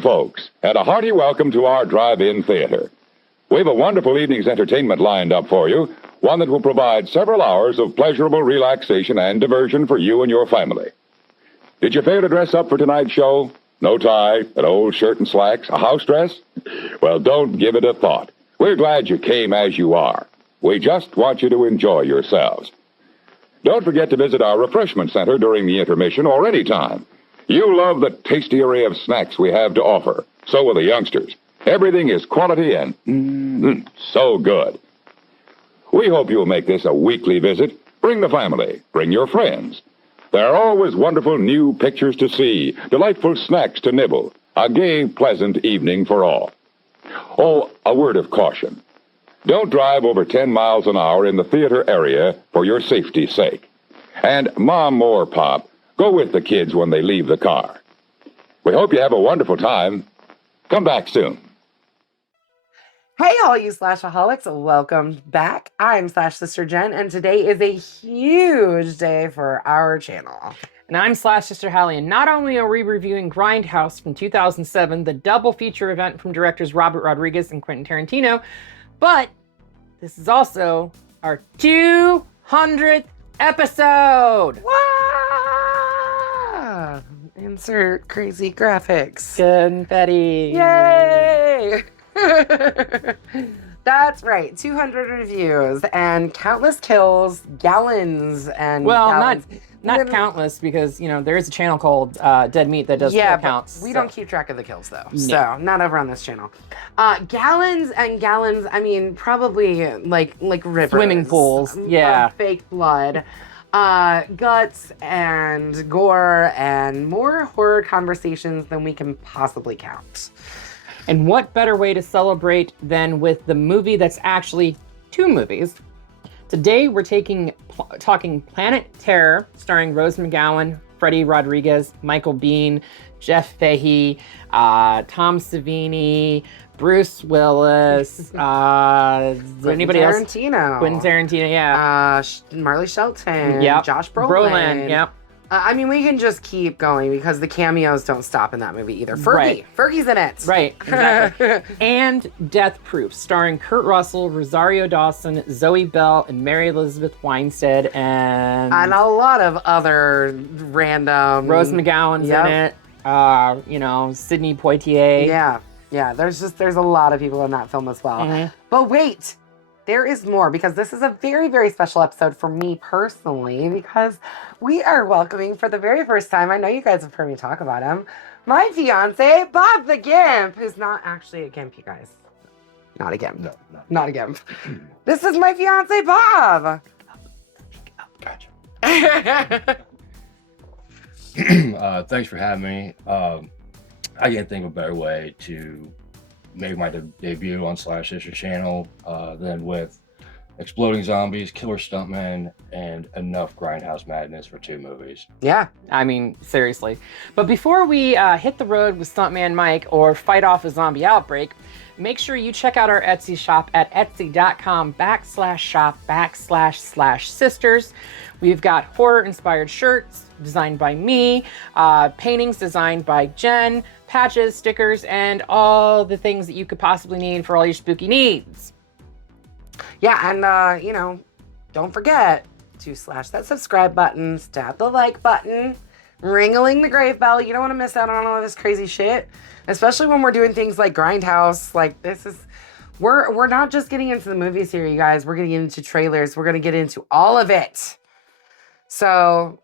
folks, and a hearty welcome to our drive-in theater. We have a wonderful evening's entertainment lined up for you, one that will provide several hours of pleasurable relaxation and diversion for you and your family. Did you fail to dress up for tonight's show? No tie, an old shirt and slacks, a house dress? Well, don't give it a thought. We're glad you came as you are. We just want you to enjoy yourselves. Don't forget to visit our refreshment center during the intermission or any time. You love the tasty array of snacks we have to offer. So will the youngsters. Everything is quality and so good. We hope you'll make this a weekly visit. Bring the family. Bring your friends. There are always wonderful new pictures to see, delightful snacks to nibble, a gay, pleasant evening for all. Oh, a word of caution. Don't drive over 10 miles an hour in the theater area for your safety's sake. And Mom or Pop, go with the kids when they leave the car. We hope you have a wonderful time. Come back soon. Hey, all you Slashaholics, welcome back. I'm Slash Sister Jen, and today is a huge day for our channel. And I'm Slash Sister Hallie, and not only are we reviewing Grindhouse from 2007, the double feature event from directors Robert Rodriguez and Quentin Tarantino, but this is also our 200th episode! Wow! Insert crazy graphics. Confetti! Yay! That's right, 200 reviews and countless kills, gallons and gallons. Not countless, because there is a channel called Dead Meat that does kill counts. We don't keep track of the kills though, so not over on this channel. Gallons and gallons. I mean, probably like rivers, swimming pools, fake blood, guts and gore, and more horror conversations than we can possibly count. And what better way to celebrate than with the movie that's actually two movies? Today we're talking Planet Terror, starring Rose McGowan, Freddie Rodriguez, Michael Biehn, Jeff Fahey, Tom Savini, Bruce Willis, anybody else? Quentin Tarantino, yeah. Marley Shelton, yep. Josh Brolin. Yep. I mean, we can just keep going because the cameos don't stop in that movie either. Fergie. Right. Fergie's in it. Right, exactly. And Death Proof, starring Kurt Russell, Rosario Dawson, Zoe Bell, and Mary Elizabeth Winstead, and a lot of other random... Rose McGowan's in it. Sidney Poitier. Yeah. There's a lot of people in that film as well. Mm-hmm. But wait, there is more, because this is a very, very special episode for me personally, because we are welcoming for the very first time, I know you guys have heard me talk about him, my fiance, Bob the Gimp, who's not actually a Gimp, you guys. Not a Gimp. No. Not a Gimp. This is my fiance, Bob. Gotcha. Thanks for having me. I can't think of a better way to make my debut on Slash Sister channel than with exploding zombies, killer stuntmen, and enough Grindhouse madness for two movies. Yeah. I mean, seriously. But before we hit the road with Stuntman Mike or fight off a zombie outbreak, make sure you check out our Etsy shop at etsy.com/shop//sisters. We've got horror-inspired shirts designed by me, paintings designed by Jen, patches, stickers, and all the things that you could possibly need for all your spooky needs. Yeah, and, don't forget to slash that subscribe button, stab the like button, ringling the grave bell. You don't want to miss out on all this crazy shit, especially when we're doing things like Grindhouse. Like, we're not just getting into the movies here, you guys. We're getting into trailers. We're going to get into all of it. So,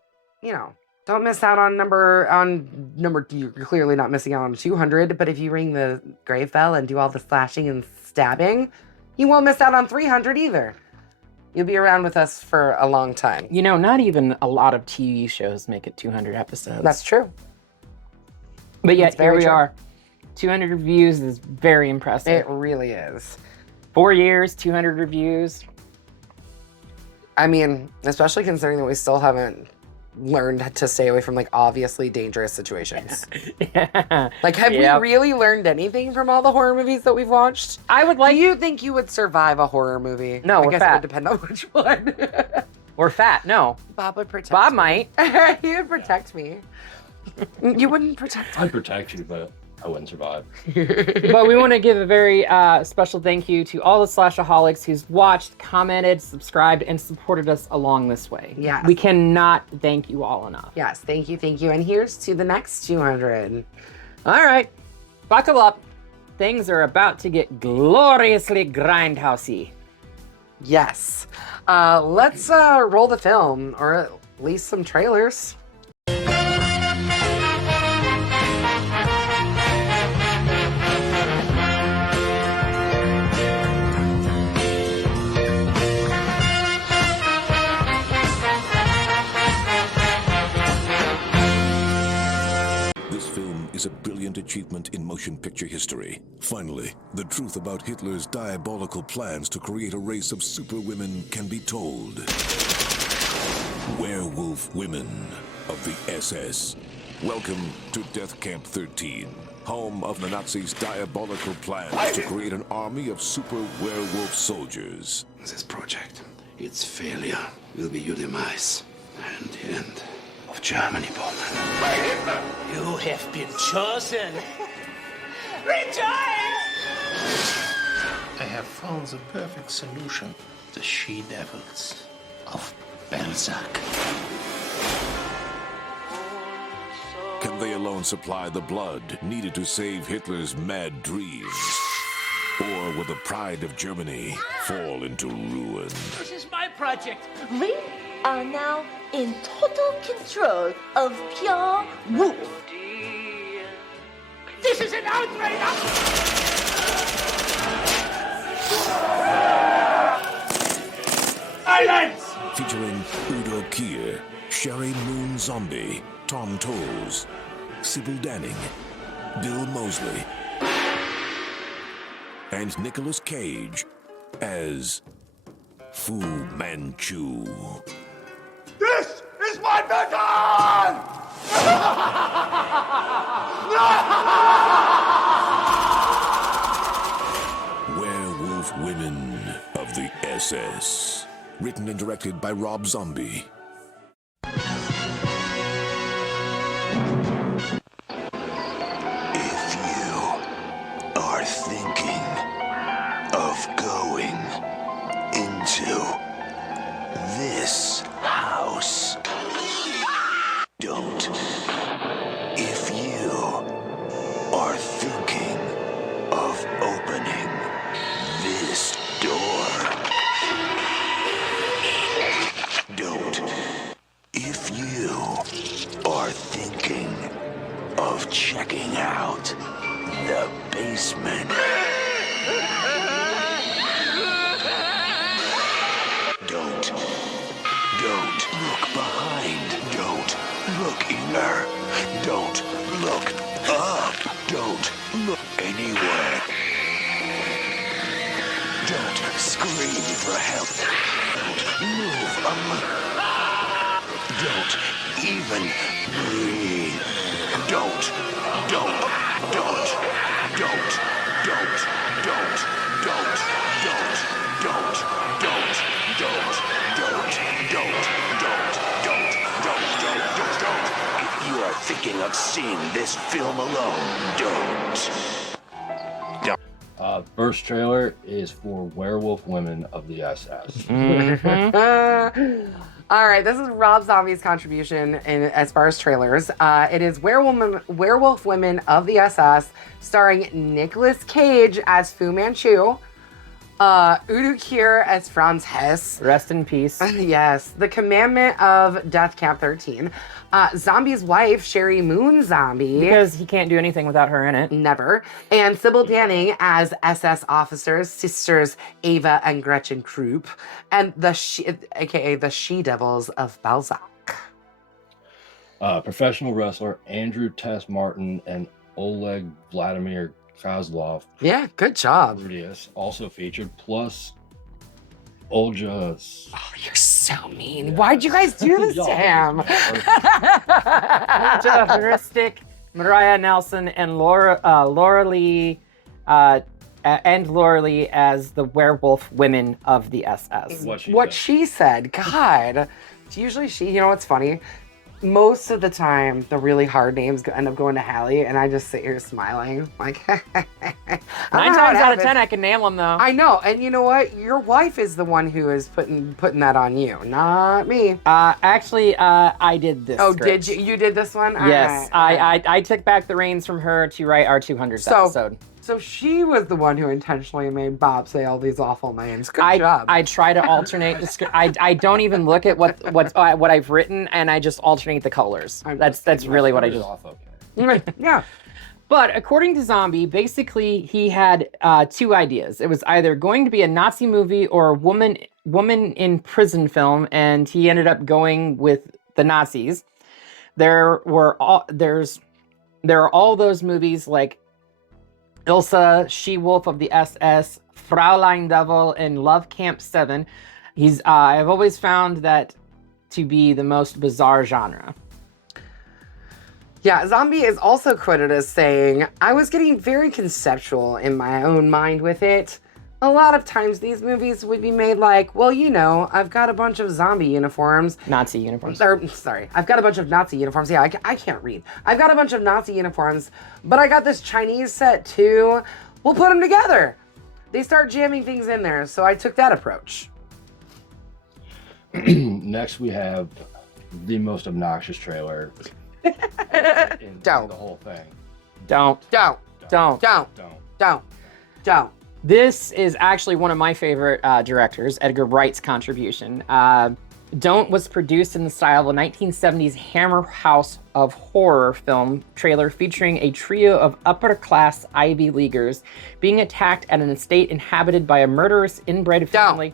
don't miss out on number. You're clearly not missing out on 200, but if you ring the grave bell and do all the slashing and stabbing, you won't miss out on 300 either. You'll be around with us for a long time. Not even a lot of TV shows make it 200 episodes. That's true. But yet, here we are. 200 reviews is very impressive. It really is. 4 years, 200 reviews. I mean, especially considering that we still haven't learned to stay away from obviously dangerous situations. Yeah. Have we really learned anything from all the horror movies that we've watched? Do you think you would survive a horror movie? No, I we're guess fat. it would depend on which one. We're fat, no. Bob would protect Bob me. might. He would protect me. You wouldn't protect me. I'd protect you, but I wouldn't survive. But we want to give a very special thank you to all the slashaholics who's watched, commented, subscribed, and supported us along this way. Yes. We cannot thank you all enough. Yes, thank you, thank you. And here's to the next 200. All right, buckle up. Things are about to get gloriously grindhousey. Yes. Let's roll the film, or at least some trailers. This film is a brilliant achievement in motion picture history. Finally, the truth about Hitler's diabolical plans to create a race of superwomen can be told. Werewolf Women of the SS. Welcome to Death Camp 13, home of the Nazis' diabolical plans to create an army of super werewolf soldiers. This project, its failure, will be your demise and the end of Germany, Poland. You have been chosen. Rejoice! I have found the perfect solution. The she-devils of Belzec. Can they alone supply the blood needed to save Hitler's mad dreams? Or will the pride of Germany fall into ruin? This is my project. We are now in total control of pure wolf. This is an outrage. Silence! Featuring Udo Kier, Sherry Moon Zombie, Tom Tolles, Sybil Danning, Bill Moseley, and Nicolas Cage as Fu Manchu. This is my mission! Werewolf Women of the SS. Written and directed by Rob Zombie. If you are thinking of going into this house, don't. If you are thinking of opening this door, don't. If you are thinking of checking out the basement, don't look behind. Don't look either. Don't look up. Don't look anywhere. Don't scream for help. Don't move a Don't even breathe. Don't. If you are thinking of seeing this film alone, don't. First trailer is for Werewolf Women of the SS. All right, this is Rob Zombie's contribution as far as trailers. It is Werewolf Women of the SS, starring Nicolas Cage as Fu Manchu, Udo Kier as Franz Hess. Rest in peace. Yes, the commandment of Death Camp 13. Zombie's wife, Sherry Moon Zombie. Because he can't do anything without her in it. Never. And Sybil Danning as SS officers, sisters Ava and Gretchen Krupp, and aka the She-Devils of Balzac. Professional wrestler Andrew Tess Martin and Oleg Vladimir Kozlov. Yeah, good job. Rudius also featured, plus Olga. Oh, you're so mean. Why'd you guys do this to him? Heuristic, Mariah Nelson, and Laura Lee as the Werewolf Women of the SS. What she said. God. It's usually she. You know what's funny? most of the time, the really hard names end up going to Hallie, and I just sit here smiling. Like, 9 times out of 10, I can nail them, though. I know, and you know what? Your wife is the one who is putting that on you, not me. Actually, I did this. Oh, script. did you? You did this one? Yes, I took back the reins from her to write our 200th episode. So she was the one who intentionally made Bob say all these awful names. Good job. I try to alternate. I don't even look at what I've written, and I just alternate the colors. That's really what I do. Yeah. But according to Zombie, basically he had 2 ideas. It was either going to be a Nazi movie or a woman in prison film, and he ended up going with the Nazis. There are all those movies like Ilsa, She-Wolf of the SS, Fraulein Devil, and Love Camp 7. I've always found that to be the most bizarre genre. Yeah, Zombie is also quoted as saying, I was getting very conceptual in my own mind with it. A lot of times these movies would be made like, well, you know, I've got a bunch of zombie uniforms. Nazi uniforms. Sorry, I've got a bunch of Nazi uniforms. Yeah, I can't read. I've got a bunch of Nazi uniforms, but I got this Chinese set too. We'll put them together. They start jamming things in there, so I took that approach. Next, we have the most obnoxious trailer in the whole thing. Don't. This is actually one of my favorite directors, Edgar Wright's contribution. Don't was produced in the style of a 1970s Hammer House of horror film trailer featuring a trio of upper-class Ivy Leaguers being attacked at an estate inhabited by a murderous inbred family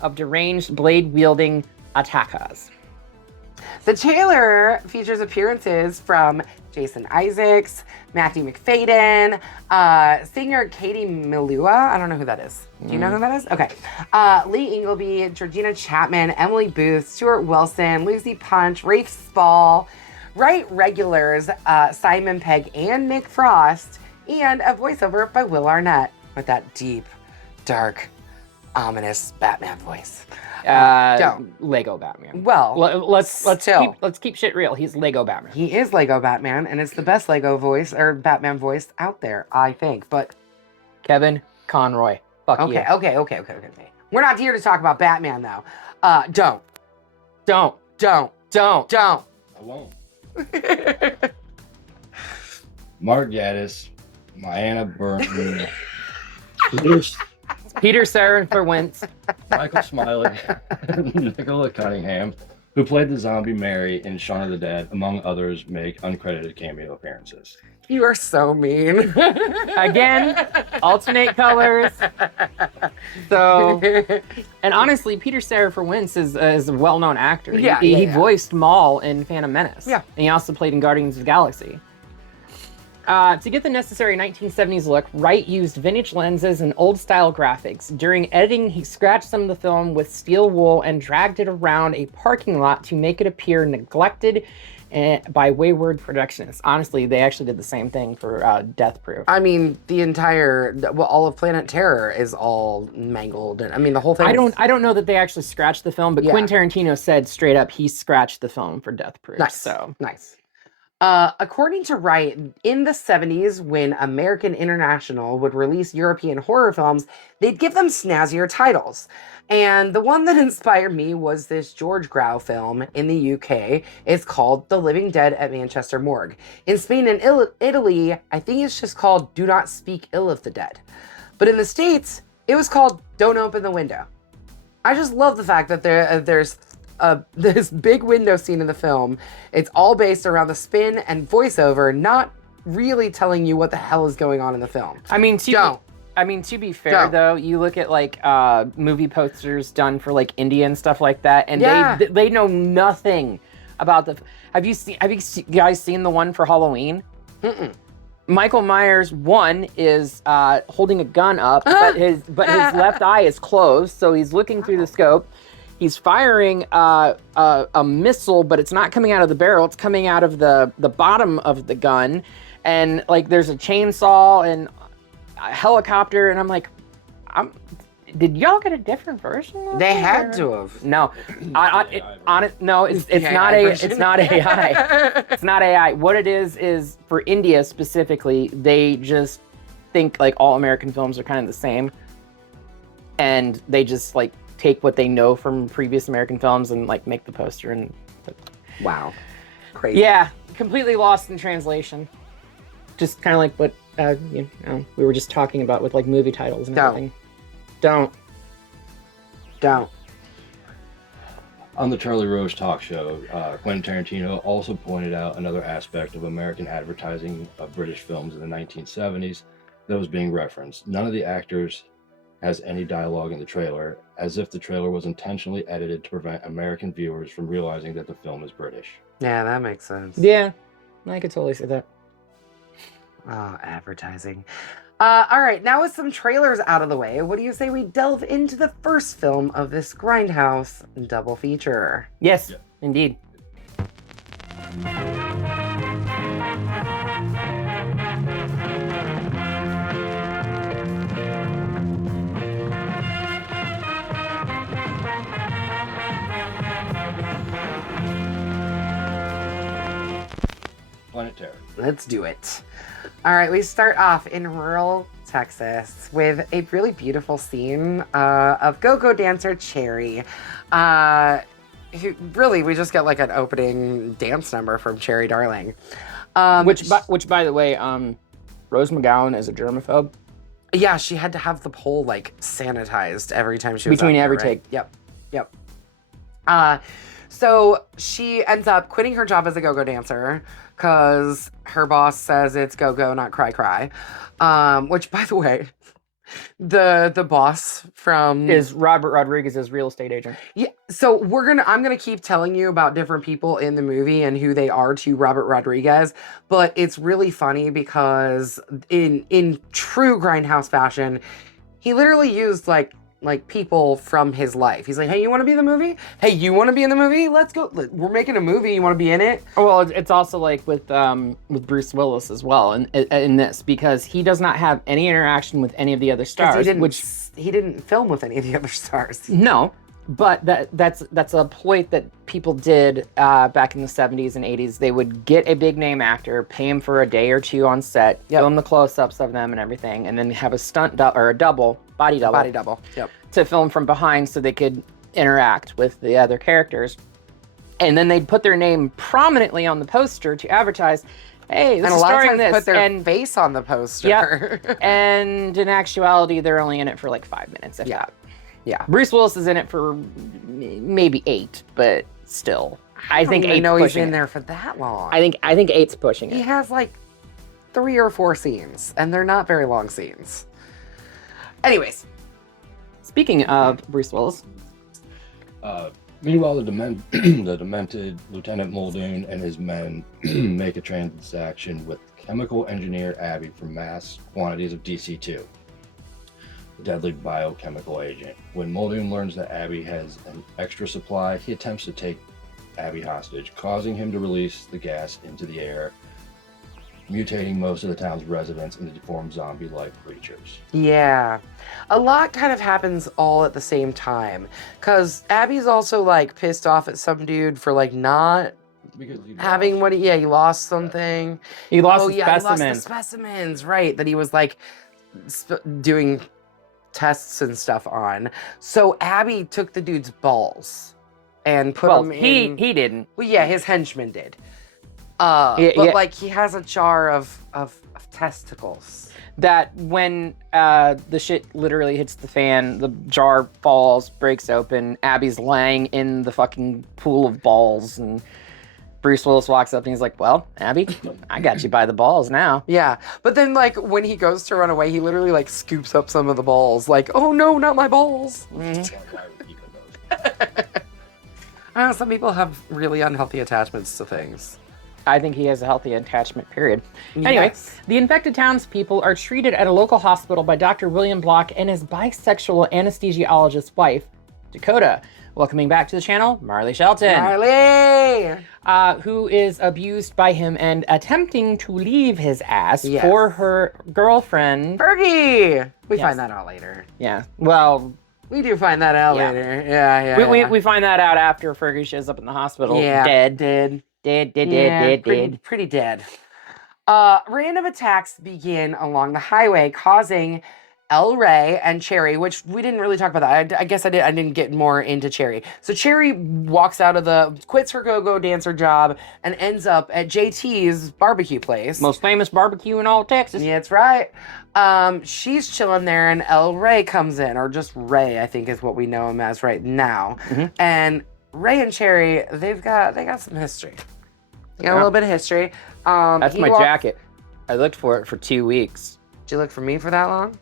of deranged blade-wielding attackers. The trailer features appearances from Jason Isaacs, Matthew McFadden, singer Katie Milua. I don't know who that is. Do you know who that is? Okay. Lee Ingleby, Georgina Chapman, Emily Booth, Stuart Wilson, Lucy Punch, Rafe Spall, Wright regulars Simon Pegg and Nick Frost, and a voiceover by Will Arnett with that deep, dark, ominous Batman voice. Lego Batman. Well, let's keep shit real. He's Lego Batman. He is Lego Batman, and it's the best Lego voice or Batman voice out there, I think. But Kevin Conroy. Fuck you. Okay. We're not here to talk about Batman though. Don't. I won't. Mark Gaddis, Mayanna Burton, Peter Serafinowicz, Michael Smiley, Nicola Cunningham, who played the zombie Mary in Shaun of the Dead, among others, make uncredited cameo appearances. You are so mean. Again, alternate colors. So, and honestly, Peter Serafinowicz is a well-known actor. He voiced Maul in Phantom Menace. Yeah. And he also played in Guardians of the Galaxy. To get the necessary 1970s look, Wright used vintage lenses and old-style graphics. During editing, he scratched some of the film with steel wool and dragged it around a parking lot to make it appear neglected by wayward productionists. Honestly, they actually did the same thing for Death Proof. I mean, all of Planet Terror is all mangled, and I mean the whole thing. I don't know that they actually scratched the film, but Quentin Tarantino said straight up he scratched the film for Death Proof. Nice. So nice. According to Wright, in the 70s, when American International would release European horror films, they'd give them snazzier titles. And the one that inspired me was this George Grau film in the UK. It's called The Living Dead at Manchester Morgue. In Spain and Italy, I think it's just called Do Not Speak Ill of the Dead. But in the States, it was called Don't Open the Window. I just love the fact that there's this big window scene in the film. It's all based around the spin and voiceover, not really telling you what the hell is going on in the film. I mean, to be fair though, you look at like movie posters done for like India and stuff like that, and they know nothing about the. Have you guys seen the one for Halloween? Mm-mm. Michael Myers is holding a gun up, but his left eye is closed, so he's looking through the scope. He's firing a missile, but it's not coming out of the barrel. It's coming out of the bottom of the gun. And like there's a chainsaw and a helicopter. And I'm like, Did y'all get a different version? Of They it, had or- to have. No, no, it's AI not a, version. it's not AI. It's not AI. What it is for India specifically, they just think like all American films are kind of the same, and they just like take what they know from previous American films and like make the poster and. Wow. Crazy. Yeah, completely lost in translation. Just kind of like what we were just talking about with like movie titles and everything. Don't. On the Charlie Rose talk show, Quentin Tarantino also pointed out another aspect of American advertising of British films in the 1970s that was being referenced. None of the actors has any dialogue in the trailer, as if the trailer was intentionally edited to prevent American viewers from realizing that the film is British. Yeah, that makes sense. Yeah, I could totally see that. Oh, advertising. All right, now with some trailers out of the way, what do you say we delve into the first film of this Grindhouse double feature? Yes, indeed. Planet Terror. Let's do it. All right, we start off in rural Texas with a really beautiful scene of go-go dancer Cherry. Who really, we just get like an opening dance number from Cherry Darling. Which, by the way, Rose McGowan is a germaphobe. Yeah, she had to have the pole like sanitized every time she was Between up there, every right? take. Yep. So she ends up quitting her job as a go-go dancer because her boss says it's go-go, not cry. Which, by the way, the boss from Is Robert Rodriguez's real estate agent. yeah. So I'm gonna keep telling you about different people in the movie and who they are to Robert Rodriguez, but it's really funny because in true Grindhouse fashion, he literally used like people from his life. He's like, hey, you want to be in the movie? Hey, you want to be in the movie? Let's go. We're making a movie. You want to be in it? Well, it's also like with Bruce Willis as well in this, because he does not have any interaction with any of the other stars. He didn't film with any of the other stars. No, but that's a point that people did back in the 70s and 80s. They would get a big name actor, pay him for a day or two on set, film the close-ups of them and everything, and then have a body double. Yep. To film from behind so they could interact with the other characters. And then they'd put their name prominently on the poster to advertise, hey, this And a is lot of starring times this. put their and face on the poster. Yep. And in actuality, they're only in it for like 5 minutes, if that. Yeah. Bruce Willis is in it for maybe 8, but still. I think I 8's know he's pushing in it. there for that long. I think 8's pushing He it. has like 3 or 4 scenes, and they're not very long scenes. Anyways. Speaking of Bruce Willis. Meanwhile, the demented Lieutenant Muldoon and his men make a transaction with chemical engineer Abby for mass quantities of DC-2, a deadly biochemical agent. When Muldoon learns that Abby has an extra supply, he attempts to take Abby hostage, causing him to release the gas into the air, mutating most of the town's residents into deformed zombie-like creatures. Yeah. A lot kind of happens all at the same time. Because Abby's also, like, pissed off at some dude for, like, not Because he having lost. he lost something. He lost Oh, the yeah, specimens. he lost the specimens, right. That he was, like, doing tests and stuff on. So Abby took the dude's balls and put them in... he didn't. Well, yeah, his henchman did. Yeah, but, yeah. like, he has a jar of testicles. That when the shit literally hits the fan, the jar falls, breaks open, Abby's laying in the fucking pool of balls, and Bruce Willis walks up and he's like, well, Abby, I got you by the balls now. Yeah, but then, like, when he goes to run away, he literally, like, scoops up some of the balls. Like, oh, no, not my balls. I don't know, some people have really unhealthy attachments to things. I think he has a healthy attachment, period. Anyway, Yes. the infected townspeople are treated at a local hospital by Dr. William Block and his bisexual anesthesiologist wife, Dakota. Welcoming back to the channel, Marley Shelton. Marley! Who is abused by him and attempting to leave his ass Yes. for her girlfriend. Fergie! We Yes. find that out later. Yeah, well, We do find that out Yeah. later. Yeah. We find that out after Fergie shows up in the hospital. Yeah. Dead. Pretty dead. Random attacks begin along the highway, causing El Rey and Cherry, which we didn't really talk about that. I guess I didn't get more into Cherry. So Cherry quits her go-go dancer job and ends up at JT's barbecue place. Most famous barbecue in all Texas. Yeah, that's right. She's chilling there, and El Rey comes in, or just Ray, I think is what we know him as right now. Mm-hmm. And Ray and Cherry, they got some history. They got a little bit of history. That's my jacket. I looked for it for 2 weeks. Did you look for me for that long?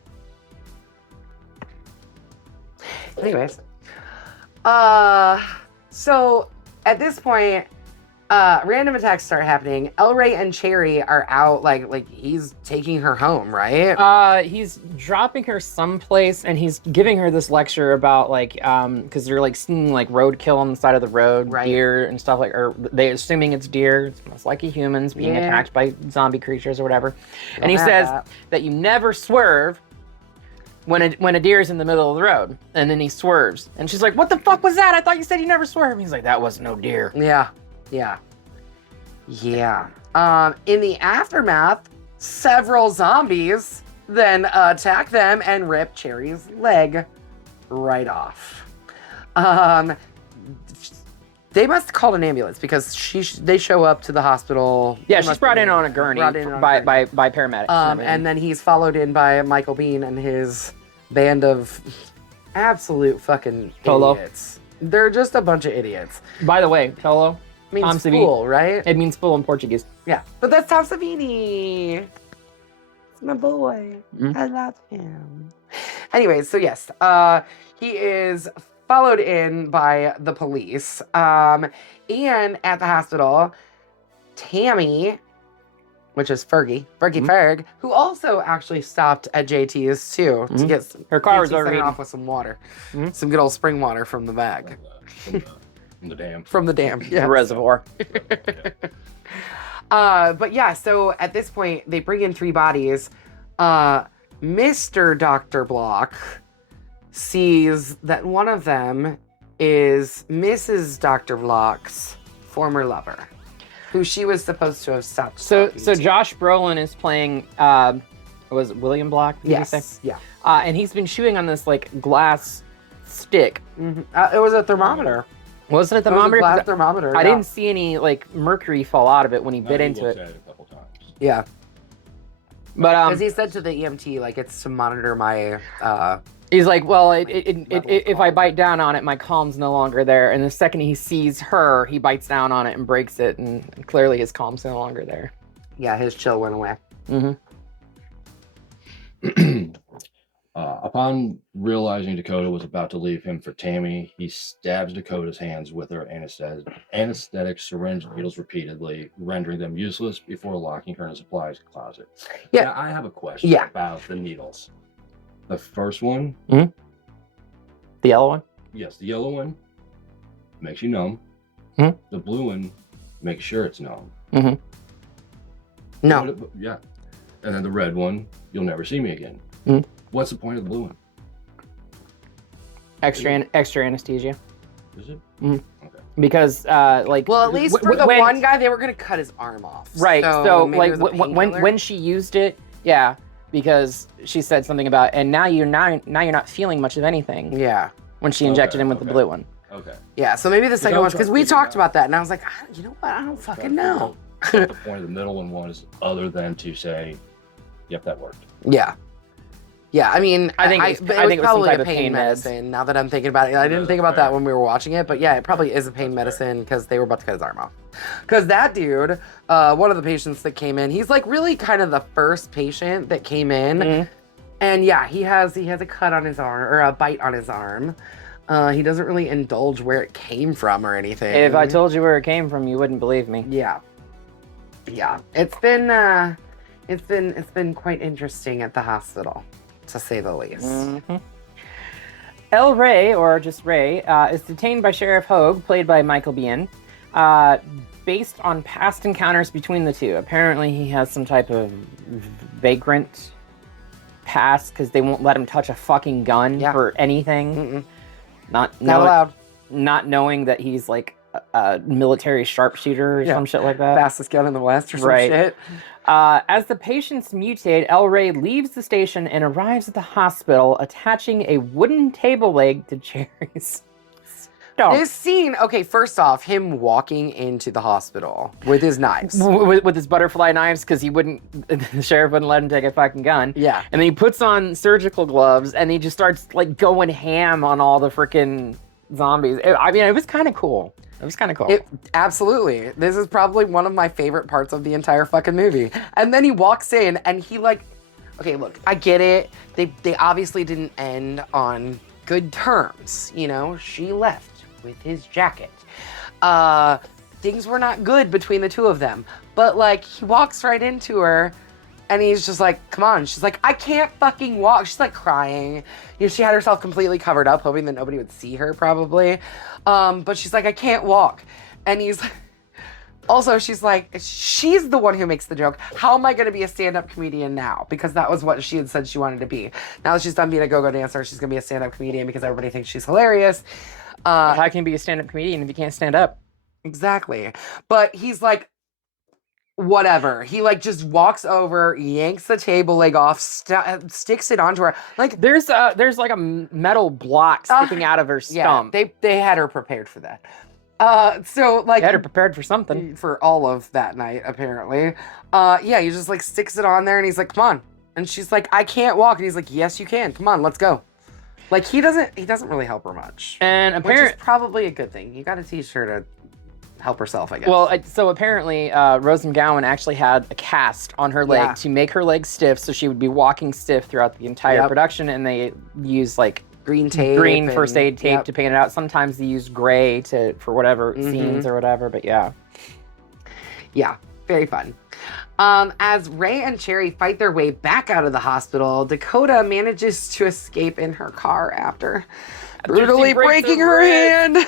Anyways, so at this point, random attacks start happening. El Rey and Cherry are out, like he's taking her home, right? He's dropping her someplace, and he's giving her this lecture about because they're seeing roadkill on the side of the road, Right. deer and stuff or they assuming it's deer. It's most likely humans being Yeah. attacked by zombie creatures or whatever. Don't And he have says that. that you never swerve when a deer is in the middle of the road, and then he swerves, and she's like, "What the fuck was that? I thought you said you never swerve." And he's like, "That wasn't no deer." Yeah. In the aftermath, several zombies then attack them and rip Cherry's leg right off. They must have called an ambulance because they show up to the hospital. Yeah, They she's must brought have in on a gurney brought in on a by gurney. paramedics. And then he's followed in by Michael Biehn and his band of absolute fucking Tolo. idiots. They're just a bunch of idiots. By the way, Tolo Means Tom Savini. fool, right? It means fool in Portuguese. Yeah, but that's Tom Savini. It's my boy. Mhm. I love him. Anyways, so yes, he is followed in by the police. And at the hospital, Tammy, which is Fergie Ferg, who also actually stopped at JT's too to get some, Her car was JT sent her overheating. off with some water, some good old spring water from the bag, From the dam. from the dam. Yeah. The reservoir. But yeah, so at this point, they bring in 3 bodies. Mr. Dr. Block sees that one of them is Mrs. Dr. Block's former lover, who she was supposed to have stopped. So talking to. Josh Brolin is playing, was it William Block? Did you say? Yes, yeah. And he's been chewing on this glass stick. It was a thermometer. Was it a It was a thermometer? glass 'Cause thermometer. I yeah. didn't see any mercury fall out of it when he bit into it. At it a couple times. Yeah, But because he said to the EMT, it's to monitor my. he's like, well, if I bite down on it, my calm's no longer there. And the second he sees her, he bites down on it and breaks it, and clearly his calm's no longer there. Yeah, his chill went away. Mm-hmm. Upon realizing Dakota was about to leave him for Tammy, he stabs Dakota's hands with her anesthetic syringe needles repeatedly, rendering them useless before locking her in a supplies closet. Yeah. Now, I have a question Yeah. about the needles. The first one, The yellow one? yes, the yellow one makes you numb. Hmm? The blue one makes sure it's numb. No. Yeah. And then the red one, you'll never see me again. Hmm? What's the point of the blue one? Extra anesthesia. Is it? Mhm. Okay. Because, Well, at least for the when- one guy, they were gonna cut his arm off. Right. So, maybe it was a painkiller. when she used it, yeah, because she said something about, and now you're not feeling much of anything Yeah. when she injected him with the blue one. Okay. Yeah. So maybe the second I one, was because trying we to figure talked about that, and I was like, you know what? I don't fucking know. What the point of the middle one was, other than to say, yep, that worked. Yeah. Yeah, I mean, I think but it was some probably type a of pain meds. medicine. Now that I'm thinking about it, I didn't think about that when we were watching it, but yeah, it probably is a pain medicine because they were about to cut his arm off. Because that dude, one of the patients that came in, he's really kind of the first patient that came in, and yeah, he has a cut on his arm or a bite on his arm. He doesn't really indulge where it came from or anything. If I told you where it came from, you wouldn't believe me. Yeah. It's been quite interesting at the hospital, to say the least. El Rey, or just Ray, is detained by Sheriff Hogue, played by Michael Biehn, based on past encounters between the two. Apparently, he has some type of vagrant pass because they won't let him touch a fucking gun for anything. Not allowed. Not knowing that he's like a military sharpshooter or some shit like that. Fastest gun in the West or some shit. As the patients mutate, El Rey leaves the station and arrives at the hospital, attaching a wooden table leg to Cherry's stump. This scene, okay, first off, him walking into the hospital with his knives. With his butterfly knives, because the sheriff wouldn't let him take a fucking gun. Yeah. And then he puts on surgical gloves and he just starts like going ham on all the freaking zombies. It was kind of cool. It was kind of cool. Absolutely. This is probably one of my favorite parts of the entire fucking movie. And then he walks in and he like, okay, look, I get it. They obviously didn't end on good terms. You know, she left with his jacket. Things were not good between the two of them. But like, he walks right into her and he's just like, come on. She's like, I can't fucking walk. She's like crying. You know, she had herself completely covered up, hoping that nobody would see her probably. But she's like, I can't walk. And he's also, she's like, she's the one who makes the joke. How am I going to be a stand-up comedian now? Because that was what she had said she wanted to be. Now that she's done being a go-go dancer, she's going to be a stand-up comedian because everybody thinks she's hilarious. How can you be a stand-up comedian if you can't stand up? Exactly. But he's like, whatever. He like just walks over, yanks the table leg off, sticks it onto her. Like there's like a metal block sticking out of her stump. Yeah, they had her prepared for that. So like they had her prepared for something. For all of that night, apparently. Yeah, he just like sticks it on there and he's like, come on. And she's like, I can't walk. And he's like, yes, you can. Come on, let's go. Like he doesn't really help her much. And apparently, which is probably a good thing. You got to teach her to help herself, I guess. Well, so apparently, Rose McGowan actually had a cast on her leg to make her leg stiff, so she would be walking stiff throughout the entire production. And they use like green tape, green first aid tape to paint it out. Sometimes they use gray for whatever scenes or whatever. But yeah, very fun. As Ray and Cherry fight their way back out of the hospital, Dakota manages to escape in her car after brutally breaking her hand.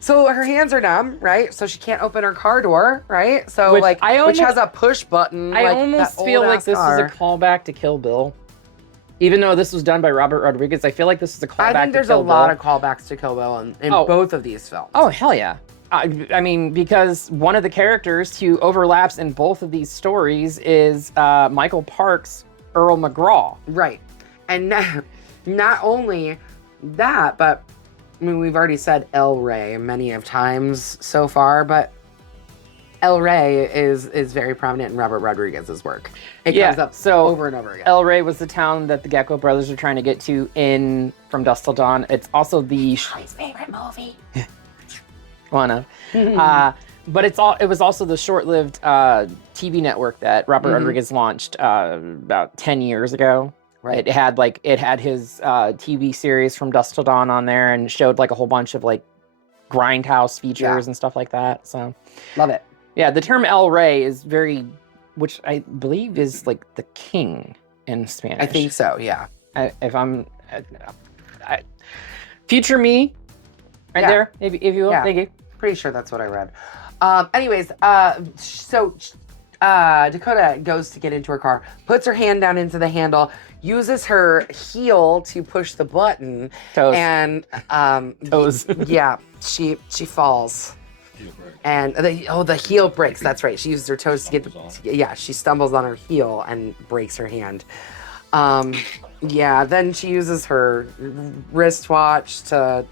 So her hands are numb, right? So she can't open her car door, right? So which has a push button. I almost feel like this is a callback to Kill Bill. Even though this was done by Robert Rodriguez, I feel like this is a callback to Kill Bill. I think there's a lot of callbacks to Kill Bill in both of these films. Oh, hell yeah. I mean, because one of the characters who overlaps in both of these stories is Michael Parks' Earl McGraw. Right. And not only that, but I mean, we've already said El Rey many of times so far, but El Rey is very prominent in Robert Rodriguez's work. It comes up over and over again. El Rey was the town that the Gecko brothers are trying to get to in From Dusk Till Dawn. It's also the Charlie's favorite movie. One of. But it was also the short-lived TV network that Robert Rodriguez launched about 10 years ago. Right. It had his TV series From Dusk Till Dawn on there and showed like a whole bunch of like Grindhouse features and stuff like that. So love it. Yeah, the term El Rey is very, which I believe is like the king in Spanish. I think so. Yeah. Future me, there, if you will. Yeah. Thank you. Pretty sure that's what I read. Anyways, so Dakota goes to get into her car, puts her hand down into the handle, uses her heel to push the button, Toes. and Toes. Yeah, she falls. And the heel breaks. That's right. She uses her toes to get she stumbles on her heel and breaks her hand. Then she uses her wristwatch to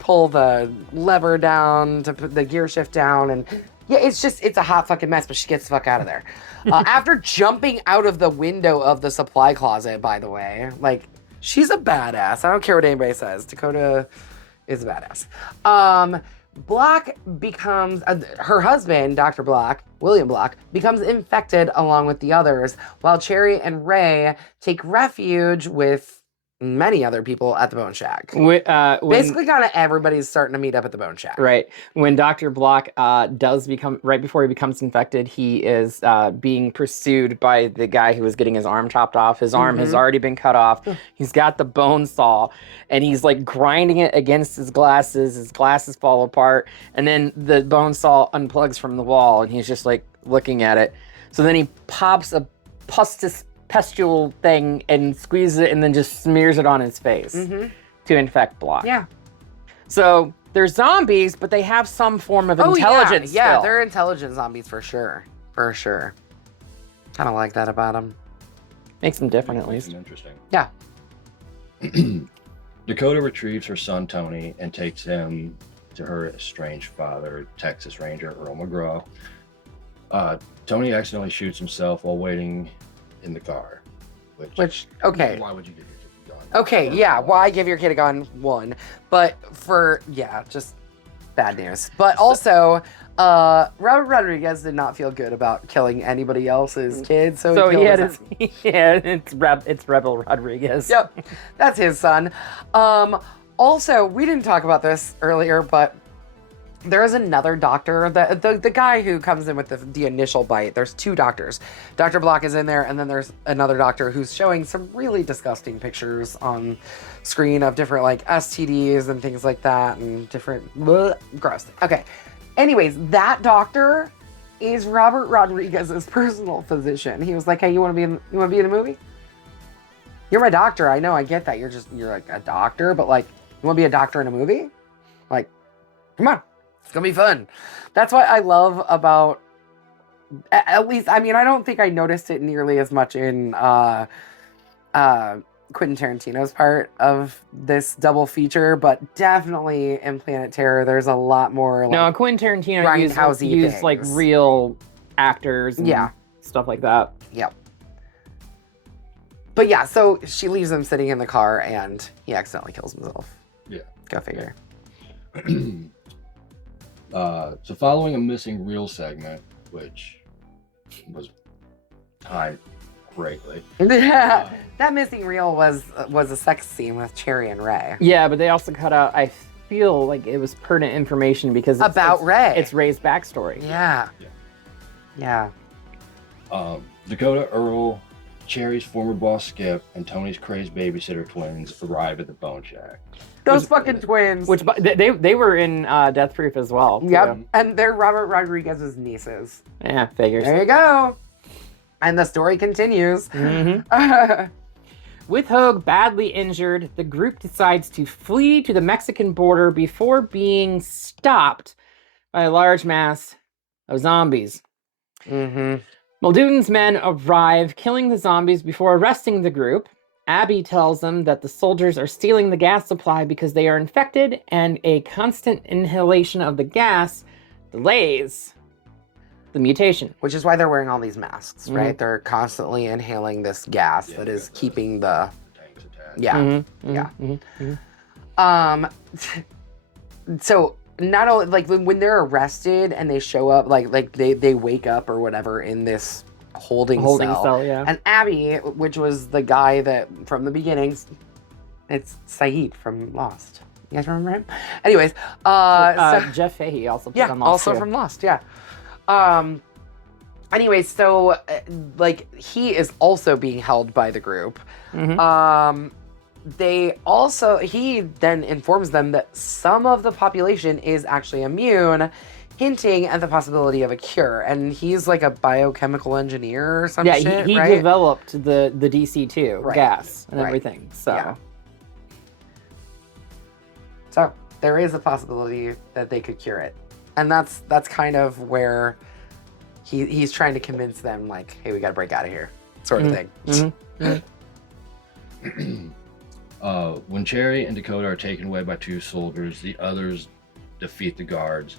pull the lever down, to put the gear shift down, and it's a hot fucking mess, but she gets the fuck out of there. After jumping out of the window of the supply closet, by the way. Like, she's a badass. I don't care what anybody says. Dakota is a badass. Block becomes, her husband, Dr. Block, William Block, becomes infected along with the others, while Cherry and Ray take refuge with many other people at the Bone Shack. Basically, kind of everybody's starting to meet up at the Bone Shack. Right. When Dr. Block does become, right before he becomes infected, he is being pursued by the guy who was getting his arm chopped off. His arm has already been cut off. He's got the bone saw, and he's like grinding it against his glasses. His glasses fall apart, and then the bone saw unplugs from the wall, and he's just like looking at it. So then he pops a pustule thing and squeezes it and then just smears it on his face to infect Block. Yeah. So they're zombies, but they have some form of intelligence. Yeah, still. they're intelligent zombies for sure. For sure. Kind of like that about them. Makes them different at least. Interesting. Yeah. Dakota retrieves her son Tony and takes him to her estranged father, Texas Ranger Earl McGraw. Tony accidentally shoots himself while waiting in the car. Which okay. Why would you give your kid a gun? Okay, yeah. Why give your kid a gun? One. But just bad news. But also, Robert Rodriguez did not feel good about killing anybody else's kids. So he killed had his it's Rebel Rodriguez. Yep, that's his son. Also, we didn't talk about this earlier, but there is another doctor, the guy who comes in with the initial bite. There's two doctors. Dr. Block is in there, and then there's another doctor who's showing some really disgusting pictures on screen of different like STDs and things like that, and different gross. Okay. Anyways, that doctor is Robert Rodriguez's personal physician. He was like, "Hey, you want to be in a movie? You're my doctor. I know. I get that. You're like a doctor, but like, you want to be a doctor in a movie? Like, come on." It's gonna be fun. That's what I love about, at least, I mean, I don't think I noticed it nearly as much in Quentin Tarantino's part of this double feature, but definitely in Planet Terror, there's a lot more. Like, No, Quentin Tarantino Grindhouse-y used like things. real actors and stuff like that. Yep. But yeah, so she leaves him sitting in the car and he accidentally kills himself. Yeah. Go figure. So following a missing reel segment, which was timed greatly. Yeah, that missing reel was a sex scene with Cherry and Ray. Yeah, but they also cut out, I feel like it was pertinent information because it's Ray. It's Ray's backstory. Yeah. Dakota, Earl, Cherry's former boss Skip, and Tony's crazed babysitter twins arrive at the Bone Shack. Those fucking twins. Which they were in Death Proof as well. Yep. Too. And they're Robert Rodriguez's nieces. Yeah, figures. There you go. And the story continues. With Hogue badly injured, the group decides to flee to the Mexican border before being stopped by a large mass of zombies. Muldoon's men arrive, killing the zombies before arresting the group. Abby tells them that the soldiers are stealing the gas supply because they are infected, and a constant inhalation of the gas delays the mutation. Which is why they're wearing all these masks, right? They're constantly inhaling this gas that is keeping the tanks attached. So not only like when they're arrested and they show up, like they wake up or whatever in this holding cell. Yeah. And Abby, which was the guy that from the beginning, it's Saeed from Lost. You guys remember him? Anyways, Jeff Fahey also played on Lost. Also too. from Lost, yeah. Anyways, so like he is also being held by the group. He then informs them that some of the population is actually immune, hinting at the possibility of a cure. And he's like a biochemical engineer or some shit, he right? developed the DC-2 gas and Right. everything. So. Yeah. So there is a possibility that they could cure it. And that's kind of where he's trying to convince them, like, hey, we got to break out of here, sort of thing. When Cherry and Dakota are taken away by two soldiers, the others defeat the guards.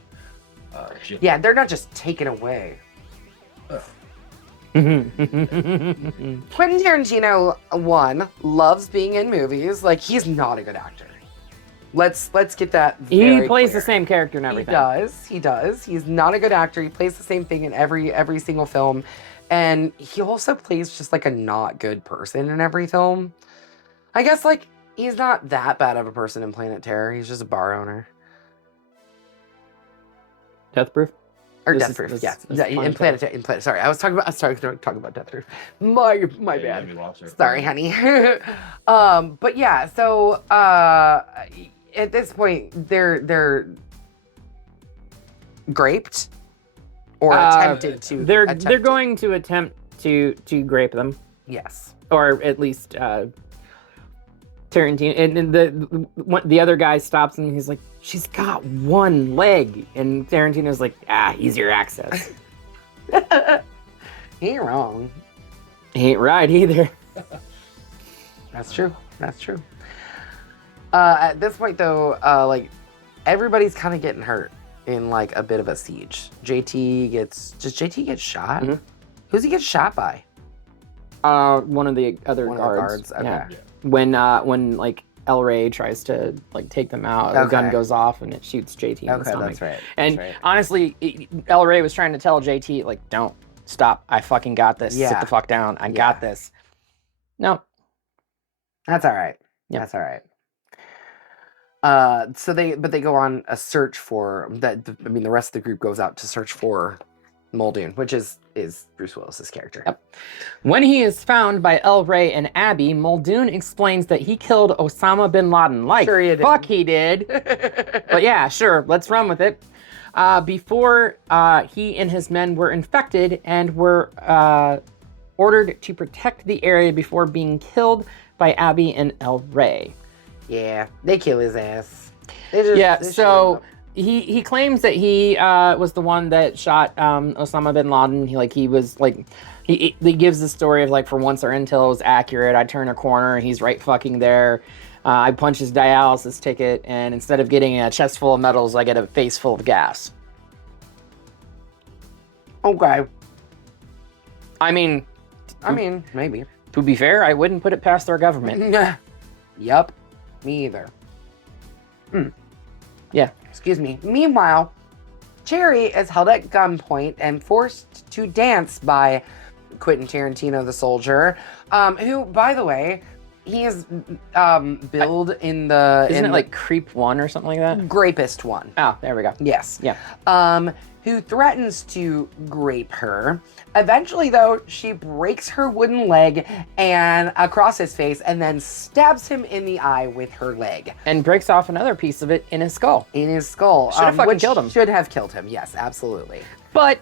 Yeah, they're not just taken away. Quentin Tarantino, one, loves being in movies. Like, he's not a good actor. Let's get that very He plays clear. the same character and everything. He does. He's not a good actor. He plays the same thing in every single film. And he also plays just like a not good person in every film. I guess like he's not that bad of a person in Planet Terror. He's just a bar owner. Death Proof? Or This Death is- Proof, this- yeah. this Yeah, is in Planet Planet. Sorry, I was talking about Death Proof. My bad. Sorry, honey. But yeah, so at this point they're graped or attempted to. They're going to attempt to grape them. Yes. or at least Tarantino. And the other guy stops and he's like, "She's got one leg," and Tarantino's like, "Easier access." He ain't wrong. He ain't right either. That's true. That's true. At this point, though, like everybody's kind of getting hurt in like a bit of a siege. Does JT get shot? Mhm. Who's he get shot by? One of the other One of the guards. guards, Yeah. okay. When like El Rey tries to like take them out, the gun Okay. goes off and it shoots JT in the Okay, stomach. that's right. And That's right. honestly, El Rey was trying to tell JT like, "Don't stop. I fucking got this. Sit Yeah. the fuck down. I got this." No. That's all right. Yeah. That's all right. So they go on a search for that. I mean, the rest of the group goes out to search for Muldoon, which is Bruce Willis's character. Yep. When he is found by El Rey and Abby, Muldoon explains that he killed Osama bin Laden. Like, Sure he did. fuck he did. But yeah, sure, let's run with it. Before he and his men were infected and were ordered to protect the area before being killed by Abby and El Rey. Yeah, they kill his ass. They just, Yeah, they shoot so him. he claims that he was the one that shot Osama bin Laden. He gives the story of like, for once our intel was accurate, I turn a corner and he's right fucking there. I punch his dialysis ticket, and instead of getting a chest full of medals, I get a face full of gas. Okay. I mean, Maybe. to be fair, I wouldn't put it past our government. Yup. Me either. Yeah. Excuse me. Meanwhile, Cherry is held at gunpoint and forced to dance by Quentin Tarantino, the soldier, who, by the way, he is billed in the... Isn't it like Creep 1 or something like that? Grapist one. Oh, there we go. Yes. Yeah. Who threatens to grape her. Eventually, though, she breaks her wooden leg and across his face and then stabs him in the eye with her leg. And breaks off another piece of it in his skull. In his skull. Should have fucking which killed him. Should have killed him, yes, absolutely. But,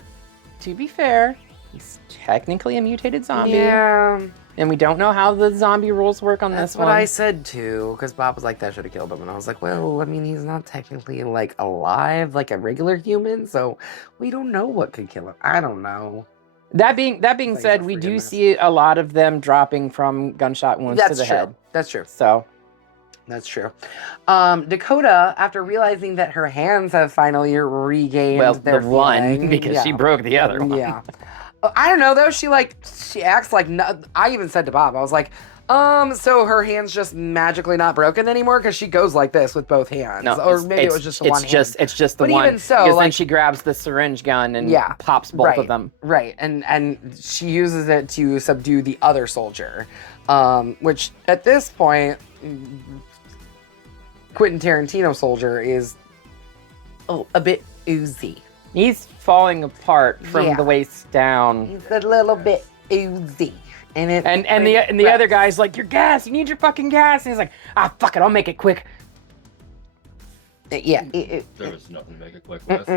to be fair, he's technically a mutated zombie. Yeah. And we don't know how the zombie rules work on That's this what one. I said too, because Bob was like, that should have killed him. And I was like, well, I mean, he's not technically like alive like a regular human, so we don't know what could kill him. I don't know. That being Thanks said, for we do forgiveness. see a lot of them dropping from gunshot wounds to That's the true. head. That's true. So, That's true. Dakota, after realizing that her hands have finally regained well, their the one, feeling, because she broke the other one. Yeah. I don't know though. She acts like I even said to Bob, I was like, so her hand's just magically not broken anymore because she goes like this with both hands, No, or maybe it was just the one hand. It's just the But one. even so, because then like- she grabs the syringe gun and Yeah, pops both right, of them. Right, and she uses it to subdue the other soldier, which at this point, Quentin Tarantino soldier is a bit oozy. He's falling apart from Yeah. the waist down. He's a little bit oozy. And the other guy's like, "Your gas, you need your fucking gas." And he's like, "Fuck it, I'll make it quick." Yeah. There was nothing to make it quick with.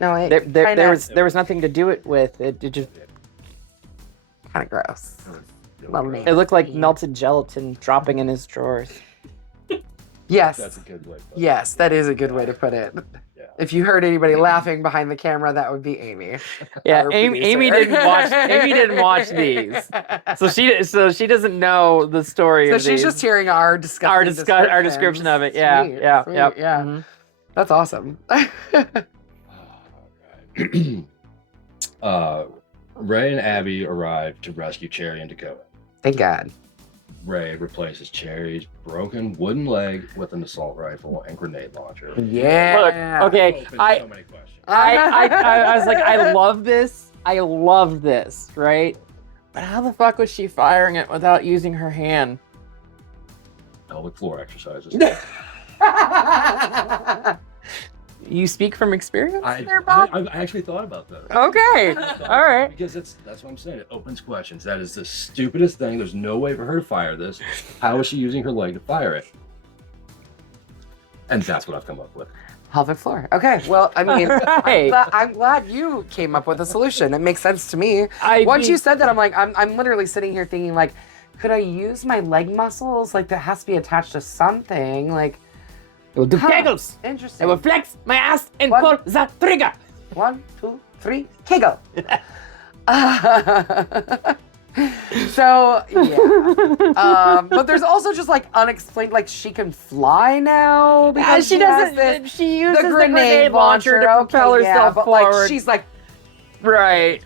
No, it There was nothing to do it with. It just kind of gross. it looked like melted gelatin dropping in his drawers. Yes. That's a good way. Yes, that is a good way to put it. Yeah. If you heard anybody laughing behind the camera, that would be Amy. Yeah, our Amy producer. didn't watch. Amy didn't watch these, so she doesn't know the story. So of she's these. just hearing our discussion. our description of it. Yeah, Sweet, yeah, sweet, yep. yeah. Mhm. That's awesome. Ray and Abby arrive to rescue Cherry and Dakota. Thank God. Ray replaces Cherry's broken wooden leg with an assault rifle and grenade launcher. Yeah. Look, okay, Opens I so many questions. I was like, I love this. I love this, right? But how the fuck was she firing it without using her hand? Pelvic floor exercises. You speak from experience I there, Bob? actually thought about that. Okay, all right. Because that's what I'm saying. It opens questions. That is the stupidest thing. There's no way for her to fire this. How is she using her leg to fire it? And that's what I've come up with. Pelvic floor. Okay, well, I mean, Right. I'm glad you came up with a solution. It makes sense to me. I Once mean- you said that, I'm like, I'm literally sitting here thinking, like, could I use my leg muscles? Like, that has to be attached to something. Like, It will do huh, kegels. interesting. I will flex my ass and What? pull the trigger. 1, 2, 3, Kegel. So yeah, but there's also just like unexplained. Like she can fly now because she has doesn't. this- She uses the grenade launcher to propel Okay, yeah, herself but forward. like she's like right.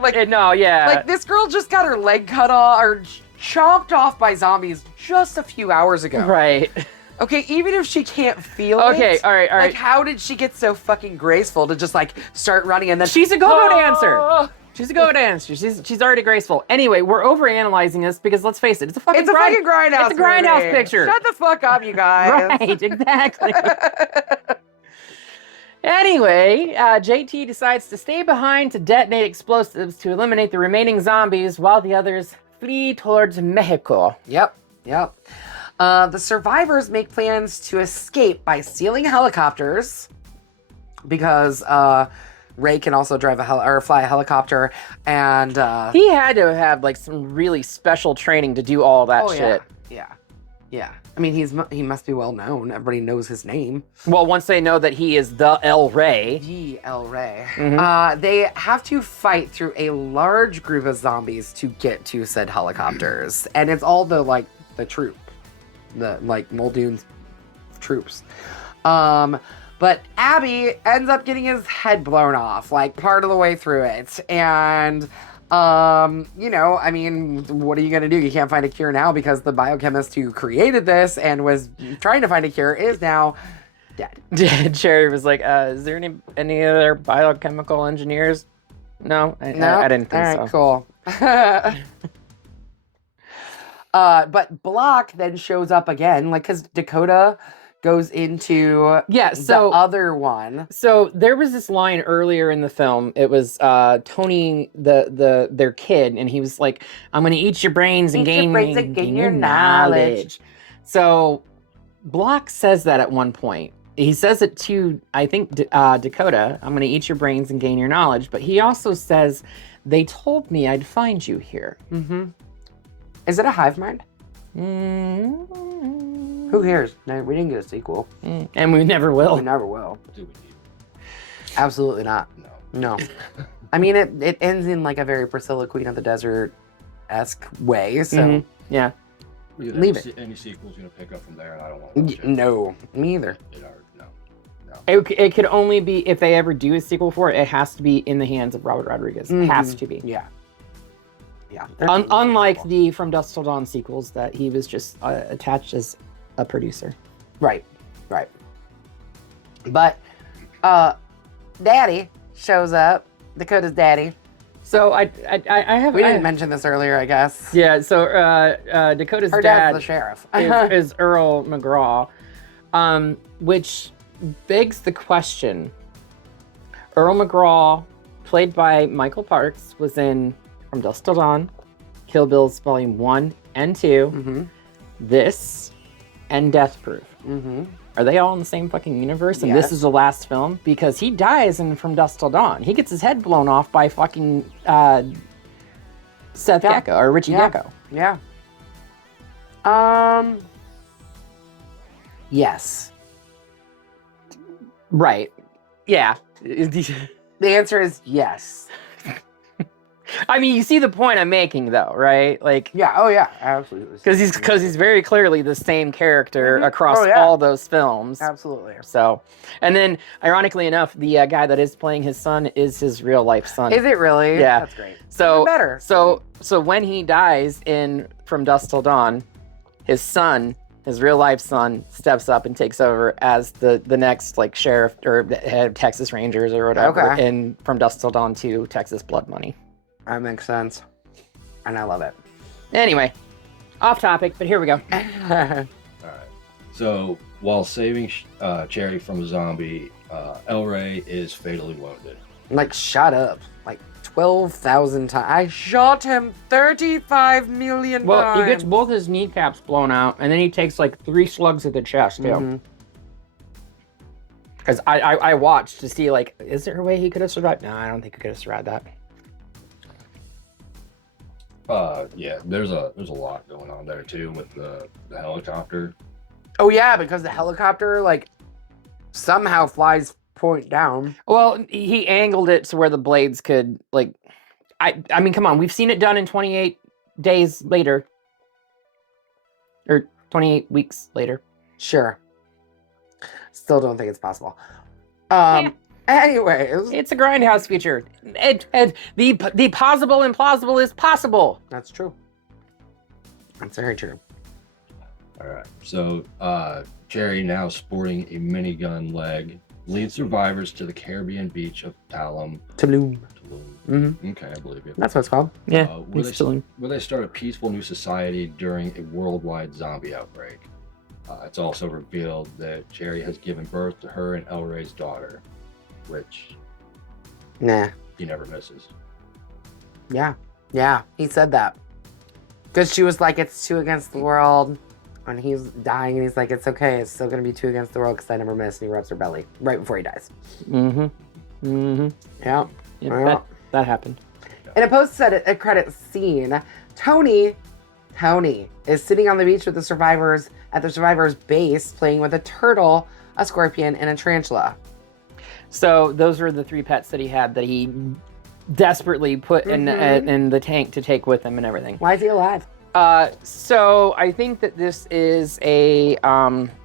Like- no, yeah. like this girl just got her leg cut off or chopped off by zombies just a few hours ago. right. Okay, even if she can't feel Okay, it. all right. Like how did she get so fucking graceful to just like start running and then She's a go-go Oh! dancer. She's a go-go dancer. She's already graceful. Anyway, we're overanalyzing this because let's face it, it's a fucking Grindhouse. It's a Grindhouse movie. picture. Shut the fuck up, you guys. Right, exactly. Anyway, JT decides to stay behind to detonate explosives to eliminate the remaining zombies while the others flee towards Mexico. Yep. The survivors make plans to escape by stealing helicopters because Ray can also drive or fly a helicopter, and He had to have like some really special training to do all that shit. Yeah. I mean, he must be well known. Everybody knows his name. Well, once they know that he is the El Rey. The El Rey. Mhm. They have to fight through a large group of zombies to get to said helicopters, and it's all the troop, the like Muldoon's troops. But Abby ends up getting his head blown off, like part of the way through it. And, I mean, what are you going to do? You can't find a cure now because the biochemist who created this and was trying to find a cure is now dead. Cherry was like, is there any other biochemical engineers? No, I didn't think All right, so. cool. But Block then shows up again, like, because Dakota goes into Yeah, so the other one. So there was this line earlier in the film. It was Tony, their kid, and he was like, "I'm going to eat your brains and gain your knowledge." So Block says that at one point. He says it to, I think, Dakota. I'm going to eat your brains and gain your knowledge. But he also says, "They told me I'd find you here." Mm-hmm. Is it a hive mind? Who cares? No, we didn't get a sequel. And we never will. We never will. Do we need? Absolutely not. No. I mean, it ends in like a very Priscilla Queen of the Desert-esque way, so Yeah. Leave it. Any sequels you're gonna pick up from there, and I don't want to watch it. No, me either. It could only be, if they ever do a sequel for it, it has to be in the hands of Robert Rodriguez. It has to be. Yeah. Unlike the From Dusk Till Dawn sequels that he was just attached as a producer. Right. But Daddy shows up. Dakota's daddy. So I have. We didn't mention this earlier, I guess. Yeah. So Dakota's Her dad dad's the sheriff. is Earl McGraw, which begs the question. Earl McGraw, played by Michael Parks, was in From Dusk Till Dawn, Kill Bill's Volume 1 and 2, this, and Death Proof. Are they all in the same fucking universe? And this is the last film? Because he dies in From Dusk Till Dawn. He gets his head blown off by fucking Seth Gecko, or Richie Gecko. Yeah. Yes. Right. Yeah. The answer is yes. I mean, you see the point I'm making, though, right? Like, yeah, oh yeah, absolutely. Because he's very clearly the same character across all those films. Absolutely. So, and then, ironically enough, the guy that is playing his son is his real life son. Is it really? Yeah, that's great. So even better. So when he dies in From Dusk Till Dawn, his son, his real life son, steps up and takes over as the next like sheriff or head of Texas Rangers or whatever in From Dusk Till Dawn 2, Texas Blood Money. That makes sense. And I love it. Anyway, off topic, but here we go. All right. So while saving Cherry from a zombie, El Rey is fatally wounded. Like, shut up. Like 12,000 times. I shot him 35 million Well, times. he gets both his kneecaps blown out, and then he takes like 3 slugs at the chest, too. Because I watched to see, like, is there a way he could have survived? No, I don't think he could have survived that. Yeah, there's a lot going on there too with the helicopter. Oh yeah, because the helicopter like somehow flies point down. Well, he angled it to where the blades could, like, I mean, come on, we've seen it done in 28 days later. Or 28 weeks later. Sure. Still don't think it's possible. Yeah. Anyway, It's a Grindhouse feature. The possible implausible is possible. That's true. That's very true. All right. So, Jerry, now sporting a minigun leg, leads survivors to the Caribbean beach of Tulum. Tulum. Mm-hmm. Okay, I believe you. That's what it's called. Yeah, where they start a peaceful new society during a worldwide zombie outbreak. It's also revealed that Jerry has given birth to her and El Rey's daughter, which he never misses. Yeah, he said that. Because she was like, it's 2 against the world. And he's dying, and he's like, it's okay. It's still going to be 2 against the world because I never miss. And he rubs her belly right before he dies. Yeah. That happened. In a post-credit scene, Tony is sitting on the beach with the survivors at the survivors' base, playing with a turtle, a scorpion, and a tarantula. So those were the 3 pets that he had that he desperately put in the tank to take with him and everything. Why is he alive? So I think that this is a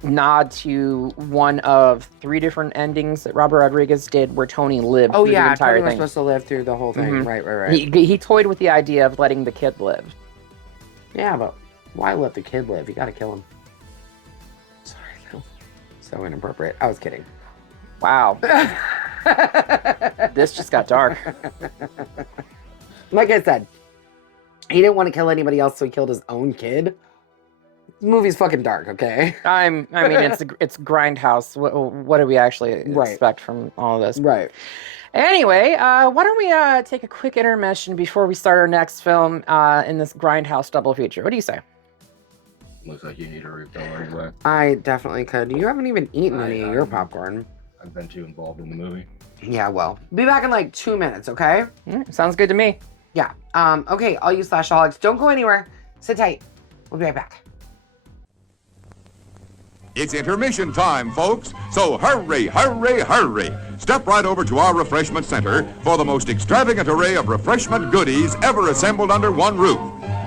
nod to one of 3 different endings that Robert Rodriguez did where Tony lived through the entire Tony was thing. supposed to live through the whole thing. Right. He toyed with the idea of letting the kid live. Yeah, but why let the kid live? You gotta kill him. Sorry, no. So inappropriate. I was kidding. Wow. This just got dark. Like I said, he didn't want to kill anybody else, so he killed his own kid. The movie's fucking dark, okay? I mean, it's Grindhouse. What do we actually expect from all of this? Right. Anyway, why don't we take a quick intermission before we start our next film in this Grindhouse double feature? What do you say? Looks like you need a refill anyway. I definitely could. You haven't even eaten any of your popcorn. I've been too involved in the movie. Yeah, well. Be back in like 2 minutes, okay? Sounds good to me. Yeah. Okay, all you slashaholics, don't go anywhere. Sit tight. We'll be right back. It's intermission time, folks. So hurry, hurry, hurry. Step right over to our refreshment center for the most extravagant array of refreshment goodies ever assembled under one roof.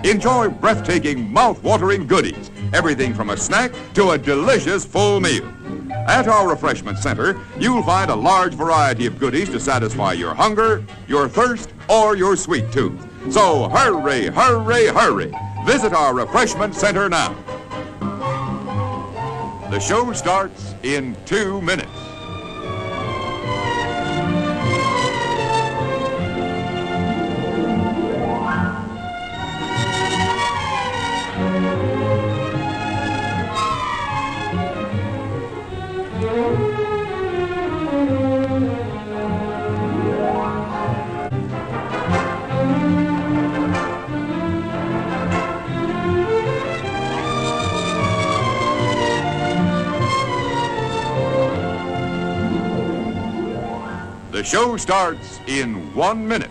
Enjoy breathtaking, mouth-watering goodies. Everything from a snack to a delicious full meal. At our refreshment center, you'll find a large variety of goodies to satisfy your hunger, your thirst, or your sweet tooth. So hurry, hurry, hurry. Visit our refreshment center now. The show starts in 2 minutes. The show starts in 1 minute.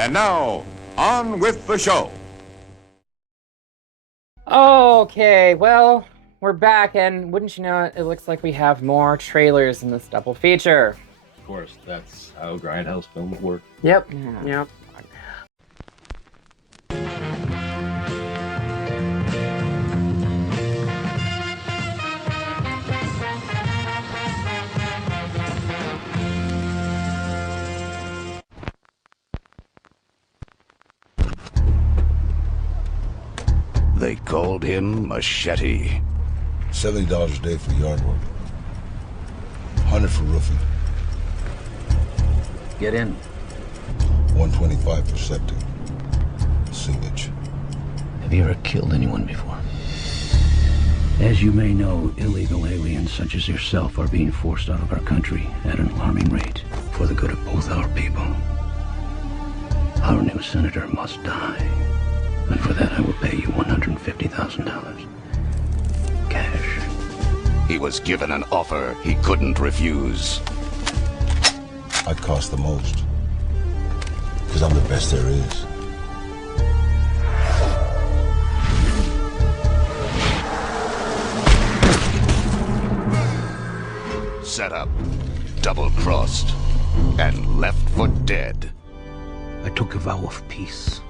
And now, on with the show. Okay, well, we're back, and wouldn't you know it, it looks like we have more trailers in this double feature. Of course, that's how Grindhouse films work. Yep. Yeah. Yep. They called him Machete. $70 a day for yard work. 100 for roofing. Get in. 125 for septic. Sewage. Have you ever killed anyone before? As you may know, illegal aliens such as yourself are being forced out of our country at an alarming rate for the good of both our people. Our new senator must die. And for that, I will pay you $150,000. Cash. He was given an offer he couldn't refuse. I cost the most. Because I'm the best there is. Set up, double-crossed, and left for dead. I took a vow of peace.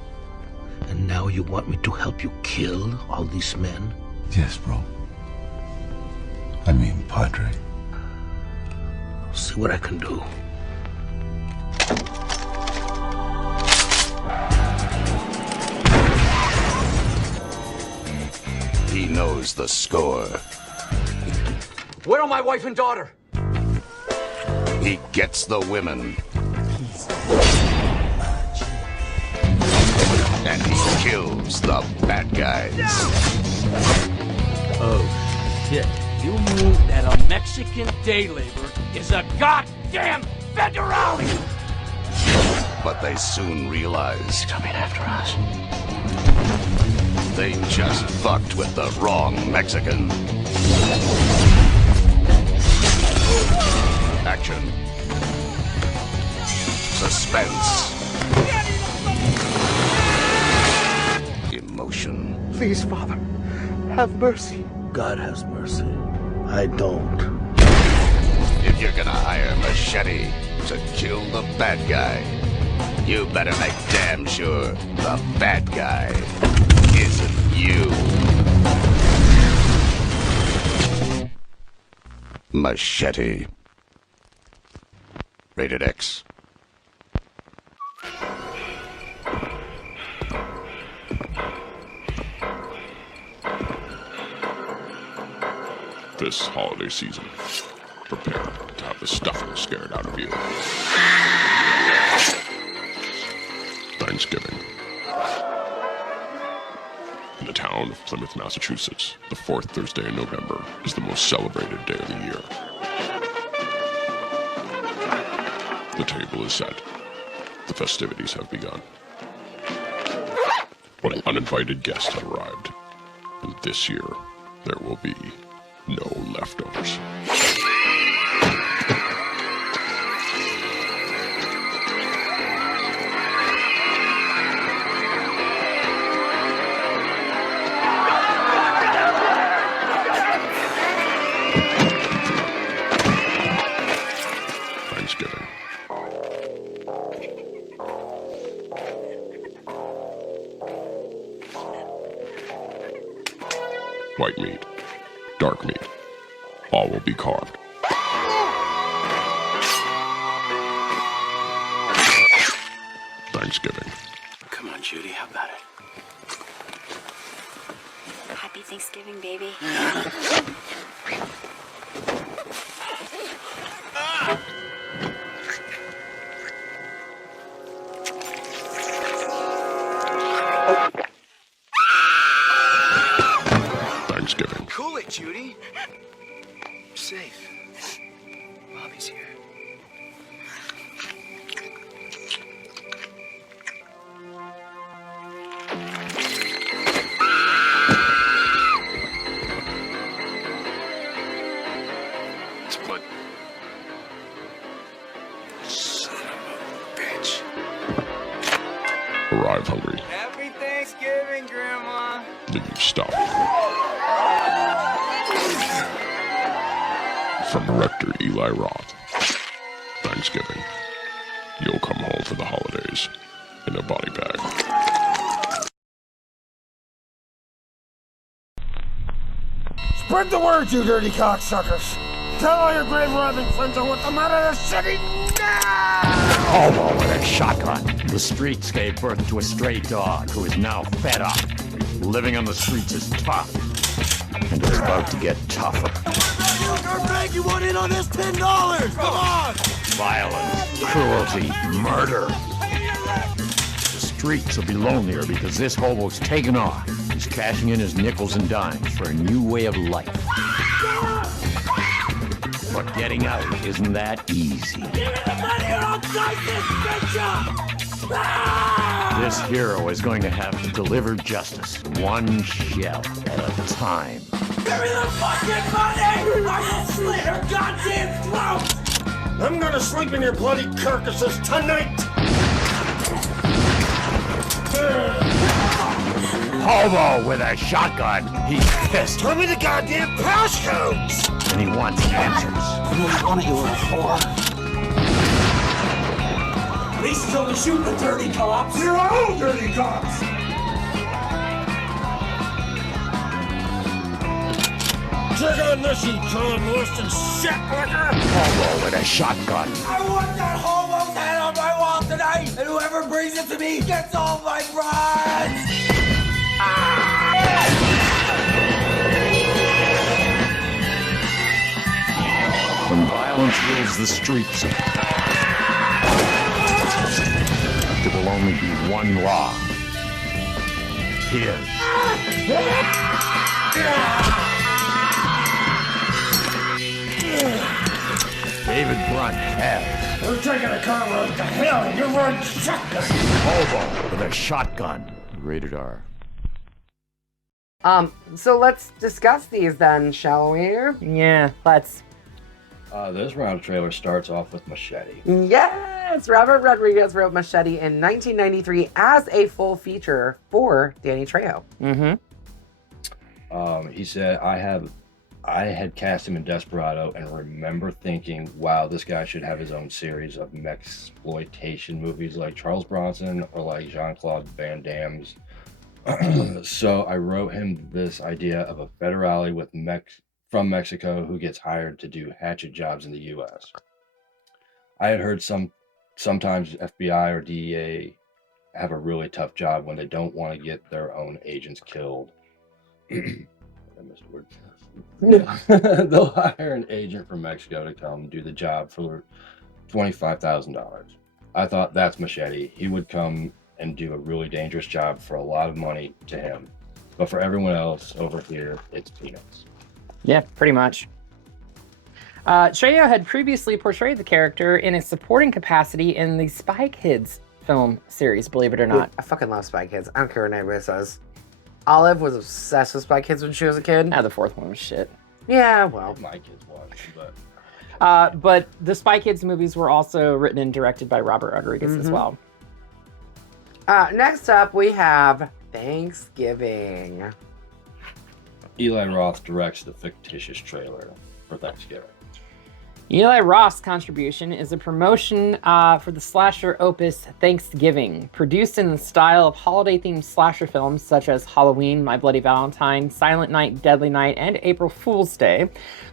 And now you want me to help you kill all these men? Yes, bro. I mean, Padre. See what I can do. He knows the score. Where are my wife and daughter? He gets the women. And he kills the bad guys. Oh, shit. You mean that a Mexican day laborer is a goddamn federale? But they soon realize Coming after us. they just fucked with the wrong Mexican. Action. Suspense. Emotion. Please, Father, have mercy. God has mercy. I don't. If you're gonna hire Machete to kill the bad guy, you better make damn sure the bad guy isn't you. Machete. Rated X. This holiday season, prepare to have the stuffing scared out of you. Thanksgiving. In the town of Plymouth, Massachusetts, the fourth Thursday in November is the most celebrated day of the year. The table is set. The festivities have begun. But uninvited guests have arrived. And this year, there will be no leftovers. Thanksgiving. White meat, dark meat, all will be carved. Thanksgiving. Come on, Judy, how about it? Happy Thanksgiving, baby. Thanksgiving. Cool it, Judy. Safe. Mommy's here. Split. Son of a bitch. Arrive hungry. Happy Thanksgiving, Grandma. Leave stuffed. From Rector Eli Roth. Thanksgiving. You'll come home for the holidays in a body bag. Spread the word, you dirty cocksuckers. Tell all your grave robbing friends I want them out of the city now! Hobo with a shotgun. The streets gave birth to a stray dog who is now fed up. Living on the streets is tough, and it's about to get tougher. Dirtbag, you want in on this $10? Come on! Violence, cruelty, murder. The streets will be lonelier because this hobo's taken off. He's cashing in his nickels and dimes for a new way of life. But getting out isn't that easy. Give me the money or I'll dice this bitch up! This hero is going to have to deliver justice, one shell at a time. Give me the fucking money! I will slit her goddamn throat! I'm gonna sleep in your bloody carcasses tonight! Hobo with a shotgun. He's pissed. Tell me the goddamn passcodes! And he wants answers. I want you a whore. At least he's only shooting the dirty cops. You're all dirty cops! Check on this, you con-molested shit licker! Hobo with a shotgun. I want that hobo's head on my wall tonight, and whoever brings it to me gets all my rights! When violence fills the streets, there will only be one law. His. David Brunt has. We're taking a car road to hell, and you're running shotgun! Hobo with a shotgun. Rated R. So let's discuss these then, shall we? Yeah, let's. This round trailer starts off with Machete. Yes! Robert Rodriguez wrote Machete in 1993 as a full feature for Danny Trejo. He said, I had cast him in Desperado and remember thinking, wow, this guy should have his own series of exploitation movies like Charles Bronson or like Jean-Claude Van Damme's. So I wrote him this idea of a federale with from Mexico who gets hired to do hatchet jobs in the U.S. I had heard sometimes FBI or DEA have a really tough job when they don't want to get their own agents killed. I missed a word. They'll hire an agent from Mexico to come do the job for $25,000. I thought that's Machete. He would come and do a really dangerous job for a lot of money to him. But for everyone else over here, it's peanuts. Yeah, pretty much. Trejo had previously portrayed the character in a supporting capacity in the Spy Kids film series, believe it or not. I fucking love Spy Kids. I don't care what anybody says. Olive was obsessed with Spy Kids when she was a kid. The fourth one was shit. Yeah, well. My kids watched, but... But the Spy Kids movies were also written and directed by Robert Rodriguez as well. Next up, we have Thanksgiving. Eli Roth directs the fictitious trailer for Thanksgiving. Eli Roth's contribution is a promotion for the slasher opus Thanksgiving, produced in the style of holiday-themed slasher films such as Halloween, My Bloody Valentine, Silent Night, Deadly Night, and April Fool's Day.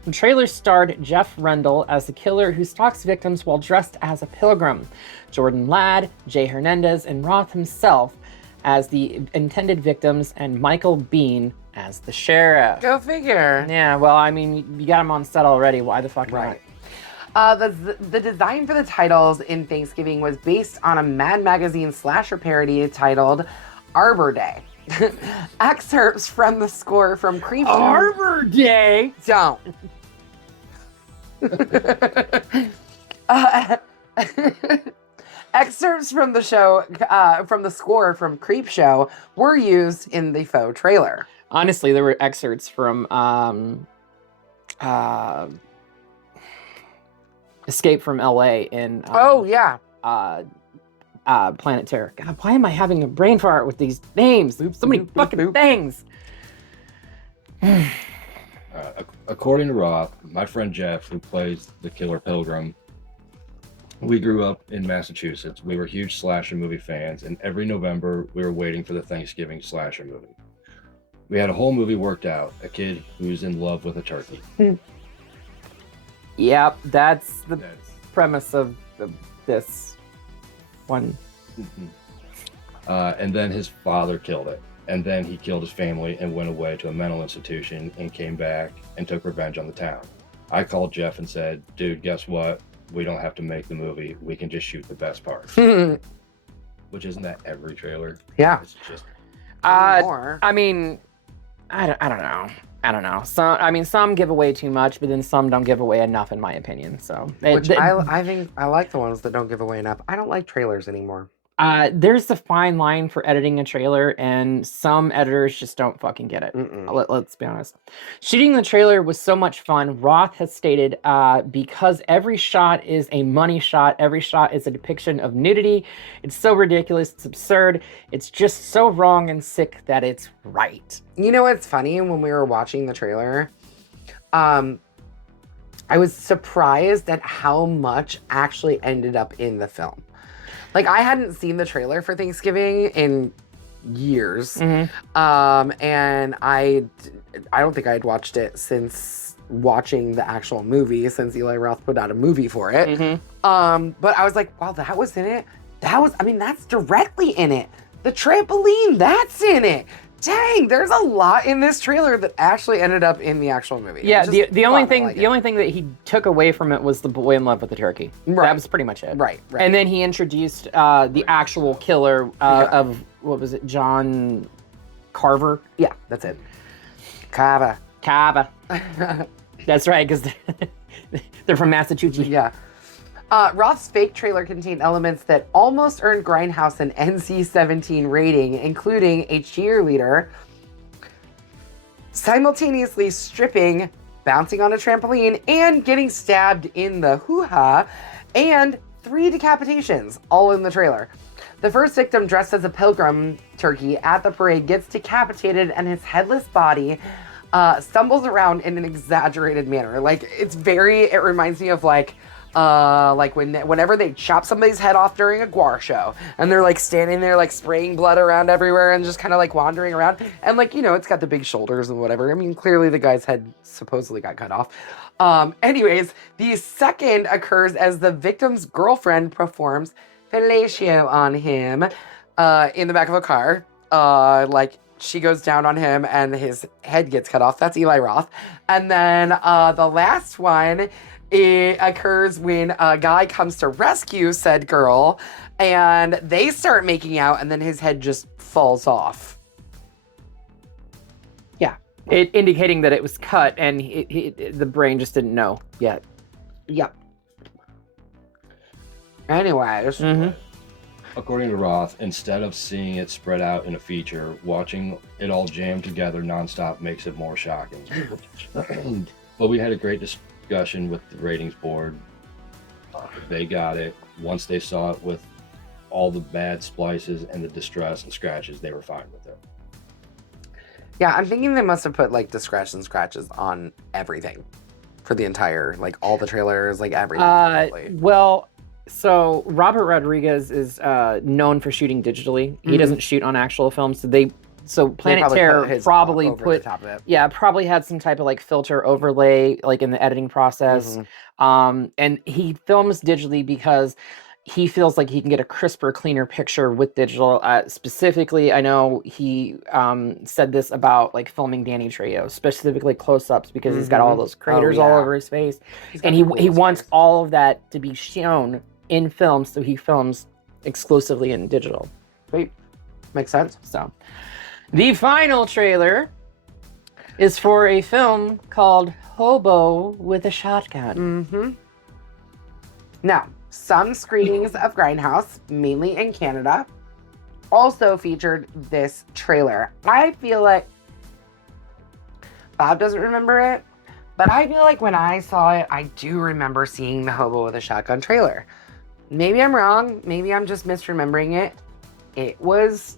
The trailer starred Jeff Rendell as the killer who stalks victims while dressed as a pilgrim, Jordan Ladd, Jay Hernandez, and Roth himself as the intended victims, and Michael Bean as the sheriff. Go figure. Yeah, well, I mean, you got him on set already. Why the fuck not? The design for the titles in Thanksgiving was based on a Mad Magazine slasher parody titled Arbor Day. Excerpts from the score from Creep. Arbor Day? Don't. Excerpts from the show, from the score from Creep Show, were used in the faux trailer. Honestly, there were excerpts from Escape from LA in Planet Terror. God, why am I having a brain fart with these names? So many fucking things. According to Roth, my friend Jeff, who plays the killer pilgrim, we grew up in Massachusetts. We were huge slasher movie fans, and every November we were waiting for the Thanksgiving slasher movie. We had a whole movie worked out, a kid who's in love with a turkey. Yep, that's the premise of this one. And then his father killed it. And then he killed his family and went away to a mental institution and came back and took revenge on the town. I called Jeff and said, dude, guess what? We don't have to make the movie. We can just shoot the best parts. Which isn't that every trailer? Yeah. It's just... I mean, I don't know. I don't know. Some give away too much, but then some don't give away enough, in my opinion. So, I think I like the ones that don't give away enough. I don't like trailers anymore. There's a fine line for editing a trailer, and some editors just don't fucking get it. Let's be honest. Shooting the trailer was so much fun. Roth has stated, because every shot is a money shot, every shot is a depiction of nudity. It's so ridiculous, it's absurd, it's just so wrong and sick that it's right. You know what's funny? When we were watching the trailer, I was surprised at how much actually ended up in the film. Like, I hadn't seen the trailer for Thanksgiving in years. And I don't think I had watched it since watching the actual movie, since Eli Roth put out a movie for it. But I was like, wow, that was in it? That's directly in it. The trampoline, that's in it. Dang, there's a lot in this trailer that actually ended up in the actual movie. Yeah, the only thing that he took away from it was the boy in love with the turkey. Right. That was pretty much it. Right. And then he introduced the actual killer of, what was it, John Carver? Yeah, that's it. Carver. That's right, because they're from Massachusetts. Yeah. Roth's fake trailer contained elements that almost earned Grindhouse an NC-17 rating, including a cheerleader simultaneously stripping, bouncing on a trampoline, and getting stabbed in the hoo-ha, and 3 decapitations, all in the trailer. The first victim, dressed as a pilgrim turkey at the parade, gets decapitated, and his headless body stumbles around in an exaggerated manner. It reminds me of whenever they chop somebody's head off during a Gore show, and they're standing there spraying blood around everywhere and just kind of wandering around, and it's got the big shoulders and whatever. I mean, clearly the guy's head supposedly got cut off. Anyways, the second occurs as the victim's girlfriend performs fellatio on him in the back of a car. She goes down on him and his head gets cut off. That's Eli Roth. And then the last one, it occurs when a guy comes to rescue said girl, and they start making out, and then his head just falls off. Yeah, indicating that it was cut, and the brain just didn't know yet. Yep. Anyways. According to Roth, instead of seeing it spread out in a feature, watching it all jammed together nonstop makes it more shocking. But we had a great discussion with the ratings board. They got it. Once they saw it with all the bad splices and the distress and scratches, they were fine with it. Yeah, I'm thinking they must have put distress and scratches on everything for the entire, all the trailers, everything. So Robert Rodriguez is known for shooting digitally. He doesn't shoot on actual films. So Planet Terror probably probably had some type of filter overlay in the editing process. And he films digitally because he feels like he can get a crisper, cleaner picture with digital. Specifically, I know he said this about filming Danny Trejo, specifically close-ups, because he's got all those craters all over his face, and he wants all of that to be shown in film, so he films exclusively in digital. Sweet. Makes sense. So, the final trailer is for a film called Hobo with a Shotgun. Now, some screenings of Grindhouse, mainly in Canada, also featured this trailer. I feel like Bob doesn't remember it, but I feel like when I saw it, I do remember seeing the Hobo with a Shotgun trailer. Maybe I'm wrong. Maybe I'm just misremembering it. It was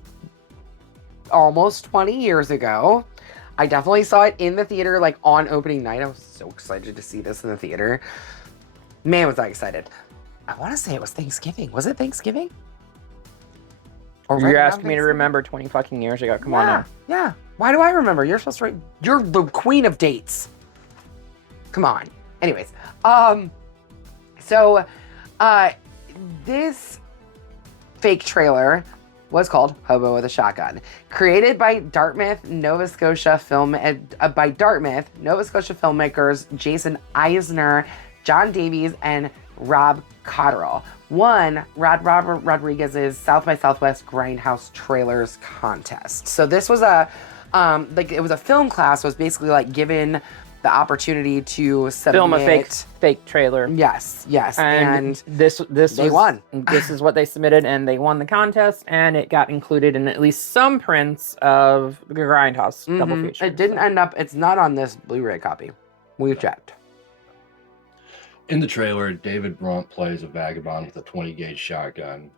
almost 20 years ago. I definitely saw it in the theater, on opening night. I was so excited to see this in the theater. Man, was I excited. I want to say it was Thanksgiving. Was it Thanksgiving? Or you're asking me to remember 20 fucking years ago. Come on now. Yeah. Why do I remember? You're supposed to... You're the queen of dates. Come on. Anyways. This fake trailer was called Hobo with a Shotgun. Created by Dartmouth, Nova Scotia filmmakers Jason Eisner, John Davies, and Rob Cotterill. Won Robert Rodriguez's South by Southwest Grindhouse Trailers contest. So this was it was a film class, was basically like given the opportunity to submit, film a fake trailer. Yes. And this they won. This is what they submitted, and they won the contest, and it got included in at least some prints of the Grindhouse double feature. It didn't end up. It's not on this Blu-ray copy. We checked. In the trailer, David Brunt plays a vagabond with a 20-gauge shotgun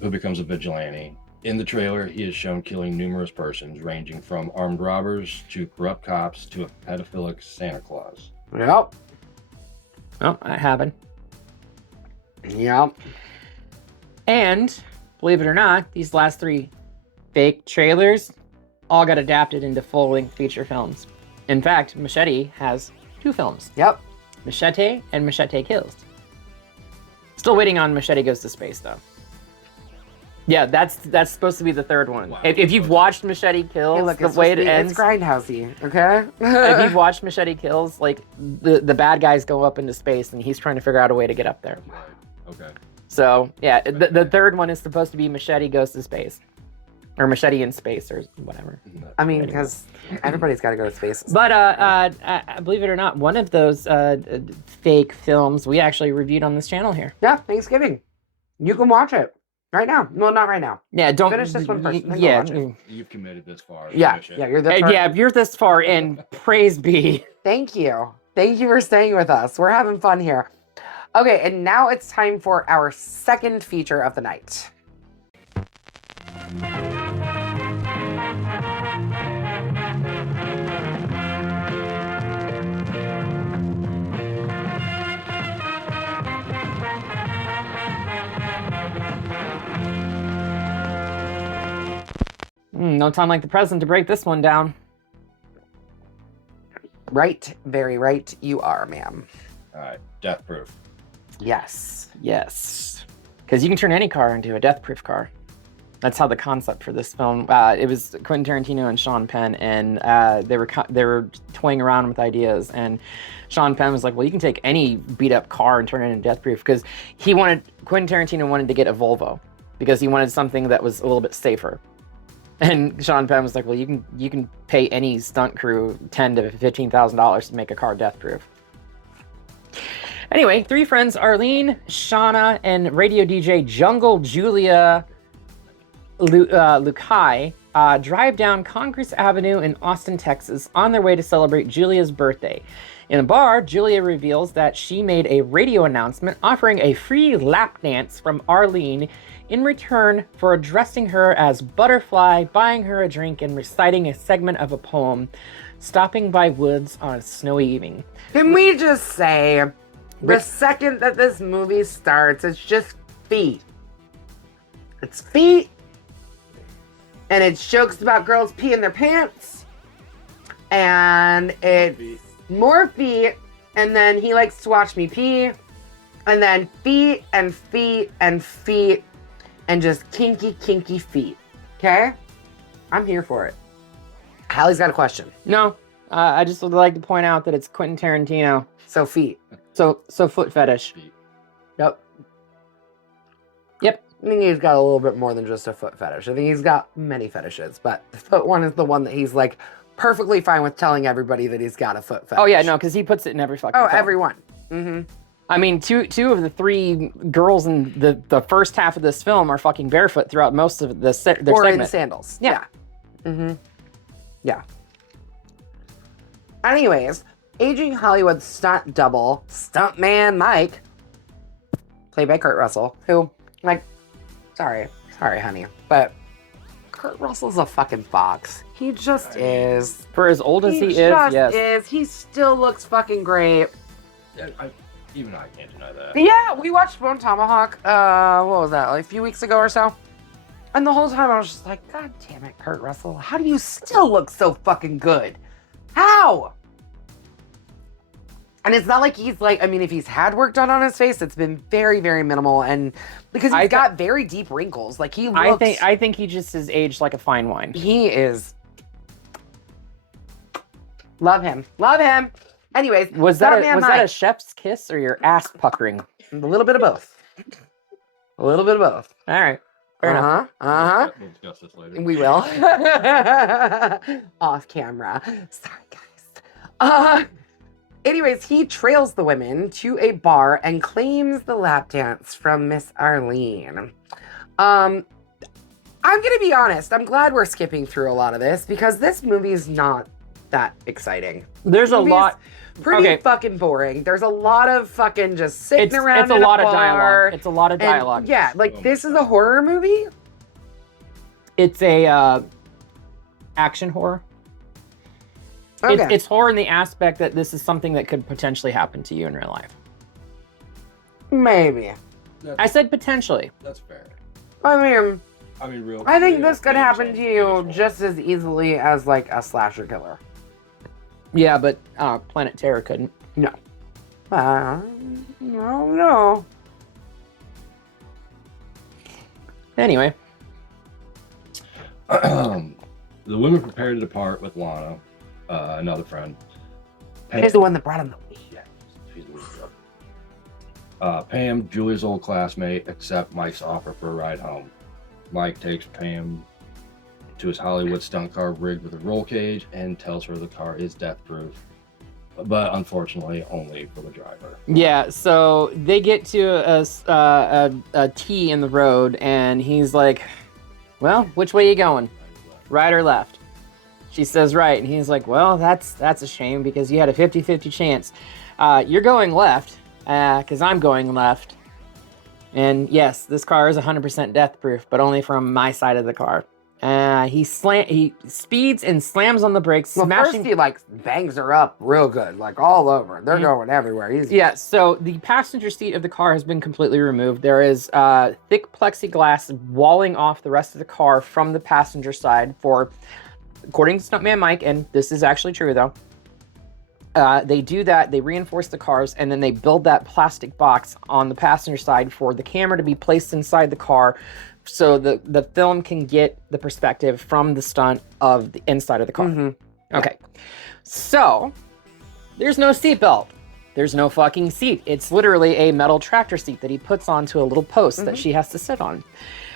who becomes a vigilante. In the trailer, he is shown killing numerous persons, ranging from armed robbers to corrupt cops to a pedophilic Santa Claus. Yep. Oh, that happened. Yep. And, believe it or not, these last 3 fake trailers all got adapted into full-length feature films. In fact, Machete has 2 films. Yep. Machete and Machete Kills. Still waiting on Machete Goes to Space, though. Yeah, that's supposed to be the 3rd one. Wow. If you've watched Machete Kills, hey, look, the way it ends, it's Grindhousey, okay? if you've watched Machete Kills, like the bad guys go up into space, and he's trying to figure out a way to get up there. Right. Okay. So yeah, the 3rd one is supposed to be Machete Goes to Space, or Machete in Space, or whatever. I mean, because everybody's got to go to space. But believe it or not, one of those fake films we actually reviewed on this channel here. Yeah, Thanksgiving. You can watch it. Right now. Well, not right now. Yeah, don't finish this one first. Yeah, you've committed this far. Yeah, you're this far. Yeah, you're this far, and praise be. Thank you for staying with us. We're having fun here. Okay, and now it's time for our second feature of the night. No time like the present to break this one down. Right, very right you are, ma'am. All right, Death Proof. Yes. Because you can turn any car into a death-proof car. That's how the concept for this film. It was Quentin Tarantino and Sean Penn, and they were toying around with ideas. And Sean Penn was like, "Well, you can take any beat-up car and turn it into death-proof." Because Quentin Tarantino wanted to get a Volvo because he wanted something that was a little bit safer. And Sean Penn was like, "Well, you can pay any stunt crew $10,000 to $15,000 to make a car death-proof." Anyway, 3 friends, Arlene, Shauna, and radio DJ Jungle Julia Lukai, drive down Congress Avenue in Austin, Texas, on their way to celebrate Julia's birthday. In a bar, Julia reveals that she made a radio announcement offering a free lap dance from Arlene in return for addressing her as Butterfly, buying her a drink, and reciting a segment of a poem, stopping by woods on a snowy evening. Can we just say, the second that this movie starts, it's just feet. It's feet, and it's jokes about girls peeing their pants, and it's more feet, and then he likes to watch me pee, and then feet and feet and feet, and just kinky feet. Okay? I'm here for it. Hallie's got a question. No, I just would like to point out that it's Quentin Tarantino. So feet. So foot fetish. Yep. Yep. I think he's got a little bit more than just a foot fetish. I think he's got many fetishes, but the foot one is the one that he's like perfectly fine with telling everybody that he's got a foot fetish. Oh yeah, no, because he puts it in every fucking film. Everyone. Mm-hmm. I mean, two of the 3 girls in the first half of this film are fucking barefoot throughout most of their segment. Or in sandals. Yeah. Mm-hmm. Yeah. Anyways, aging Hollywood stunt double, stuntman Mike, played by Kurt Russell, who, like, sorry, honey, but Kurt Russell's a fucking fox. He just is. For as old as he is, yes. He still looks fucking great. Yeah, even I can't deny that. Yeah, we watched Bone Tomahawk, what was that, like a few weeks ago or so? And the whole time I was just like, God damn it, Kurt Russell, how do you still look so fucking good? How? And it's not like he's like, I mean, if he's had work done on his face, it's been very, very minimal. And because he's got very deep wrinkles. Like he looks. I think he just is aged like a fine wine. He is. Love him. Love him. Anyways. Was that a chef's kiss or your ass puckering? A little bit of both. A little bit of both. All right. Fair enough. We'll discuss this later. We will. Off camera. Sorry, guys. Anyways, he trails the women to a bar and claims the lap dance from Miss Arlene. I'm gonna be honest. I'm glad we're skipping through a lot of this because this movie is not that exciting. There's a lot. Pretty fucking boring. There's a lot of fucking just sitting around. It's a lot of dialogue. It's a lot of dialogue. Yeah, like this is a horror movie. It's a action horror. Okay. It's horror in the aspect that this is something that could potentially happen to you in real life. Maybe. I said potentially. That's fair. I mean, I think real this could happen to you just as easily as like a slasher killer. Yeah, but Planet Terror couldn't. No. No. Anyway. The women prepare to depart with Lana, another friend. She's the one that brought him the weed. Yeah, she's the weed drug. Pam, Julia's old classmate, accept Mike's offer for a ride home. Mike takes Pam to his Hollywood stunt car rigged with a roll cage and tells her the car is death-proof, but unfortunately only for the driver. Yeah, so they get to a T in the road, and he's like, well, which way you going? Right or left? She says right, and he's like, well, that's a shame because you had a 50-50 chance. You're going left, because I'm going left. And yes, this car is 100% death-proof, but only from my side of the car. He speeds and slams on the brakes, well, smashing. First he like bangs her up real good, like all over. They're going everywhere. Yeah, so the passenger seat of the car has been completely removed. There is thick plexiglass walling off the rest of the car from the passenger side for, according to Stuntman Mike, and this is actually true though, they do that, they reinforce the cars, and then they build that plastic box on the passenger side for the camera to be placed inside the car so the film can get the perspective from the stunt of the inside of the car. Mm-hmm. Okay. So, there's no seatbelt. There's no fucking seat. It's literally a metal tractor seat that he puts onto a little post that she has to sit on.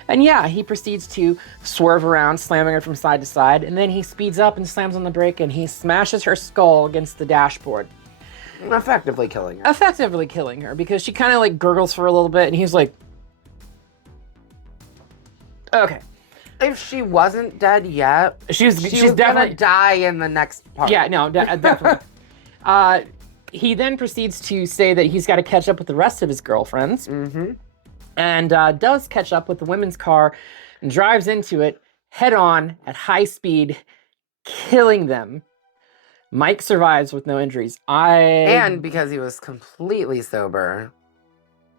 And yeah, he proceeds to swerve around, slamming her from side to side, and then he speeds up and slams on the brake, and he smashes her skull against the dashboard. Effectively killing her. Effectively killing her, because she kind of like gurgles for a little bit, and he's like, okay. If she wasn't dead yet, she's definitely gonna die in the next part. Yeah, no, definitely. He then proceeds to say that he's got to catch up with the rest of his girlfriends. Mm-hmm. And does catch up with the women's car and drives into it head on at high speed, killing them. Mike survives with no injuries. And because he was completely sober,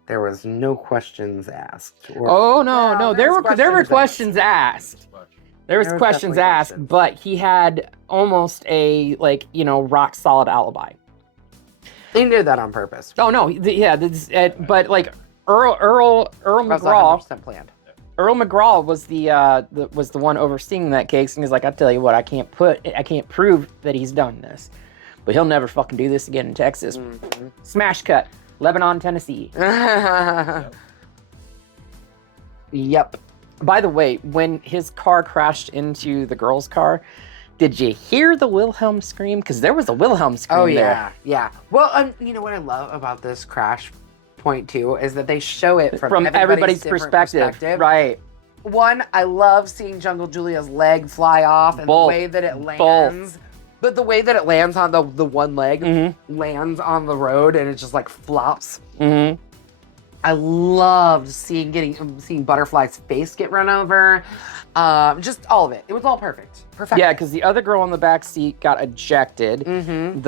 there was no questions asked. There were questions asked. There was questions asked, but he had almost a rock solid alibi. They did that on purpose. Oh no, but like Earl McGraw. Planned. Earl McGraw was the one overseeing that case, and he's like, I tell you what, I can't prove that he's done this, but he'll never fucking do this again in Texas. Mm-hmm. Smash cut, Lebanon, Tennessee. Yep. By the way, when his car crashed into the girl's car, did you hear the Wilhelm scream? Because there was a Wilhelm scream there. Yeah. Well, you know what I love about this crash point too is that they show it from everybody's perspective. Right. One, I love seeing Jungle Julia's leg fly off and the way that it lands. But the way that it lands on the one leg lands on the road and it just like flops. Mm-hmm. I loved seeing Butterfly's face get run over. Just all of it. It was all perfect. Perfect. Yeah, because the other girl in the back seat got ejected. Mm-hmm.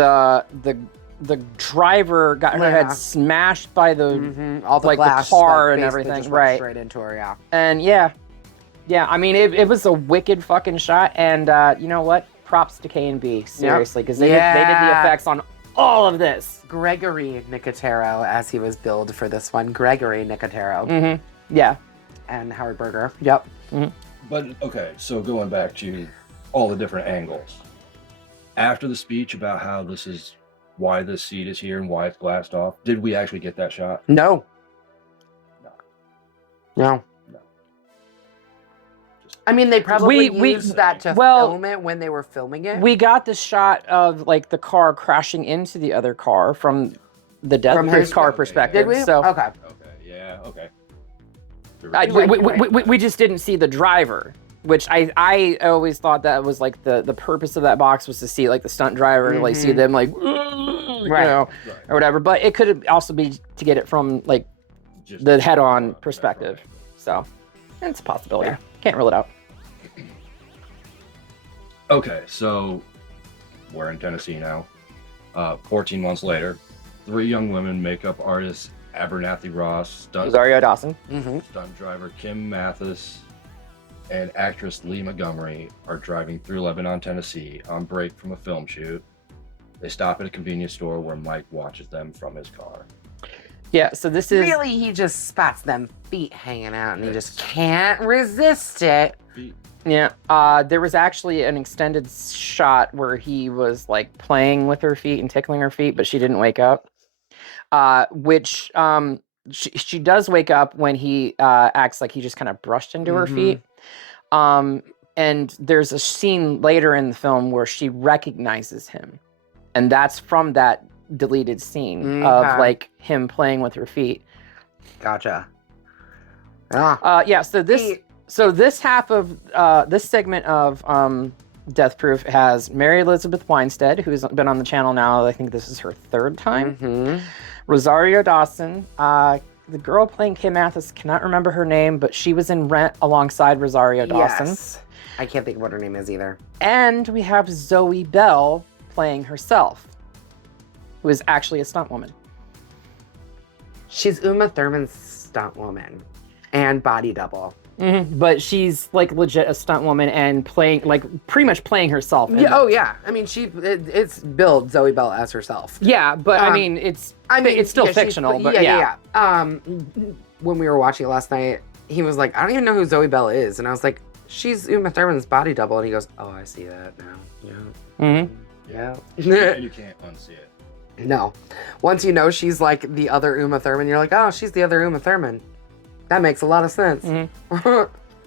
The driver got her head smashed by the all the glass, the car and face everything. just Right. Straight into her. Yeah. And yeah. I mean, it was a wicked fucking shot. And you know what? Props to K&B, seriously, because they did the effects on all of this. Gregory Nicotero, as he was billed for this one. Gregory Nicotero. Mm-hmm. Yeah. And Howard Berger. Yep. Mm-hmm. But, okay, so going back to all the different angles. After the speech about how this is why this seat is here and why it's glassed off, did we actually get that shot? No. I mean, they probably used that to film it when they were filming it. We got the shot of like the car crashing into the other car from the Death Proof car perspective. Did we? So okay. Yeah. Okay. We just didn't see the driver, which I always thought that was like the purpose of that box was to see like the stunt driver, like see them like, you know, or whatever. But it could also be to get it from like just the head-on perspective. So it's a possibility. Yeah. Can't rule it out. Okay, so we're in Tennessee now. 14 months later, 3 young women, makeup artist Abernathy Ross, Rosario Dawson, stunt driver Kim Mathis, and actress Lee Montgomery are driving through Lebanon, Tennessee on break from a film shoot. They stop at a convenience store where Mike watches them from his car. Yeah, so this is... Really, he just spots them feet hanging out and he just can't resist it. Yeah, there was actually an extended shot where he was like playing with her feet and tickling her feet, but she didn't wake up. Which she does wake up when he acts like he just kind of brushed into her feet. And there's a scene later in the film where she recognizes him. And that's from that deleted scene of like him playing with her feet. Gotcha. Yeah, so this half of this segment of Death Proof has Mary Elizabeth Winstead, who's been on the channel now. I think this is her 3rd time. Rosario Dawson, the girl playing Kim Mathis, cannot remember her name, but she was in Rent alongside Rosario Dawson. Yes. I can't think of what her name is either. And we have Zoe Bell playing herself, who is actually a stunt woman. She's Uma Thurman's stunt woman and body double. But she's like legit a stunt woman and playing, like pretty much playing herself. Yeah. Oh yeah. I mean, it's billed Zoe Bell as herself. Yeah, but I mean, it's still fictional. But yeah. When we were watching it last night, he was like, "I don't even know who Zoe Bell is," and I was like, "She's Uma Thurman's body double," and he goes, "Oh, I see that now." Yeah. Yeah. And you can't unsee it. No. Once you know she's like the other Uma Thurman, you're like, "Oh, she's the other Uma Thurman." That makes a lot of sense.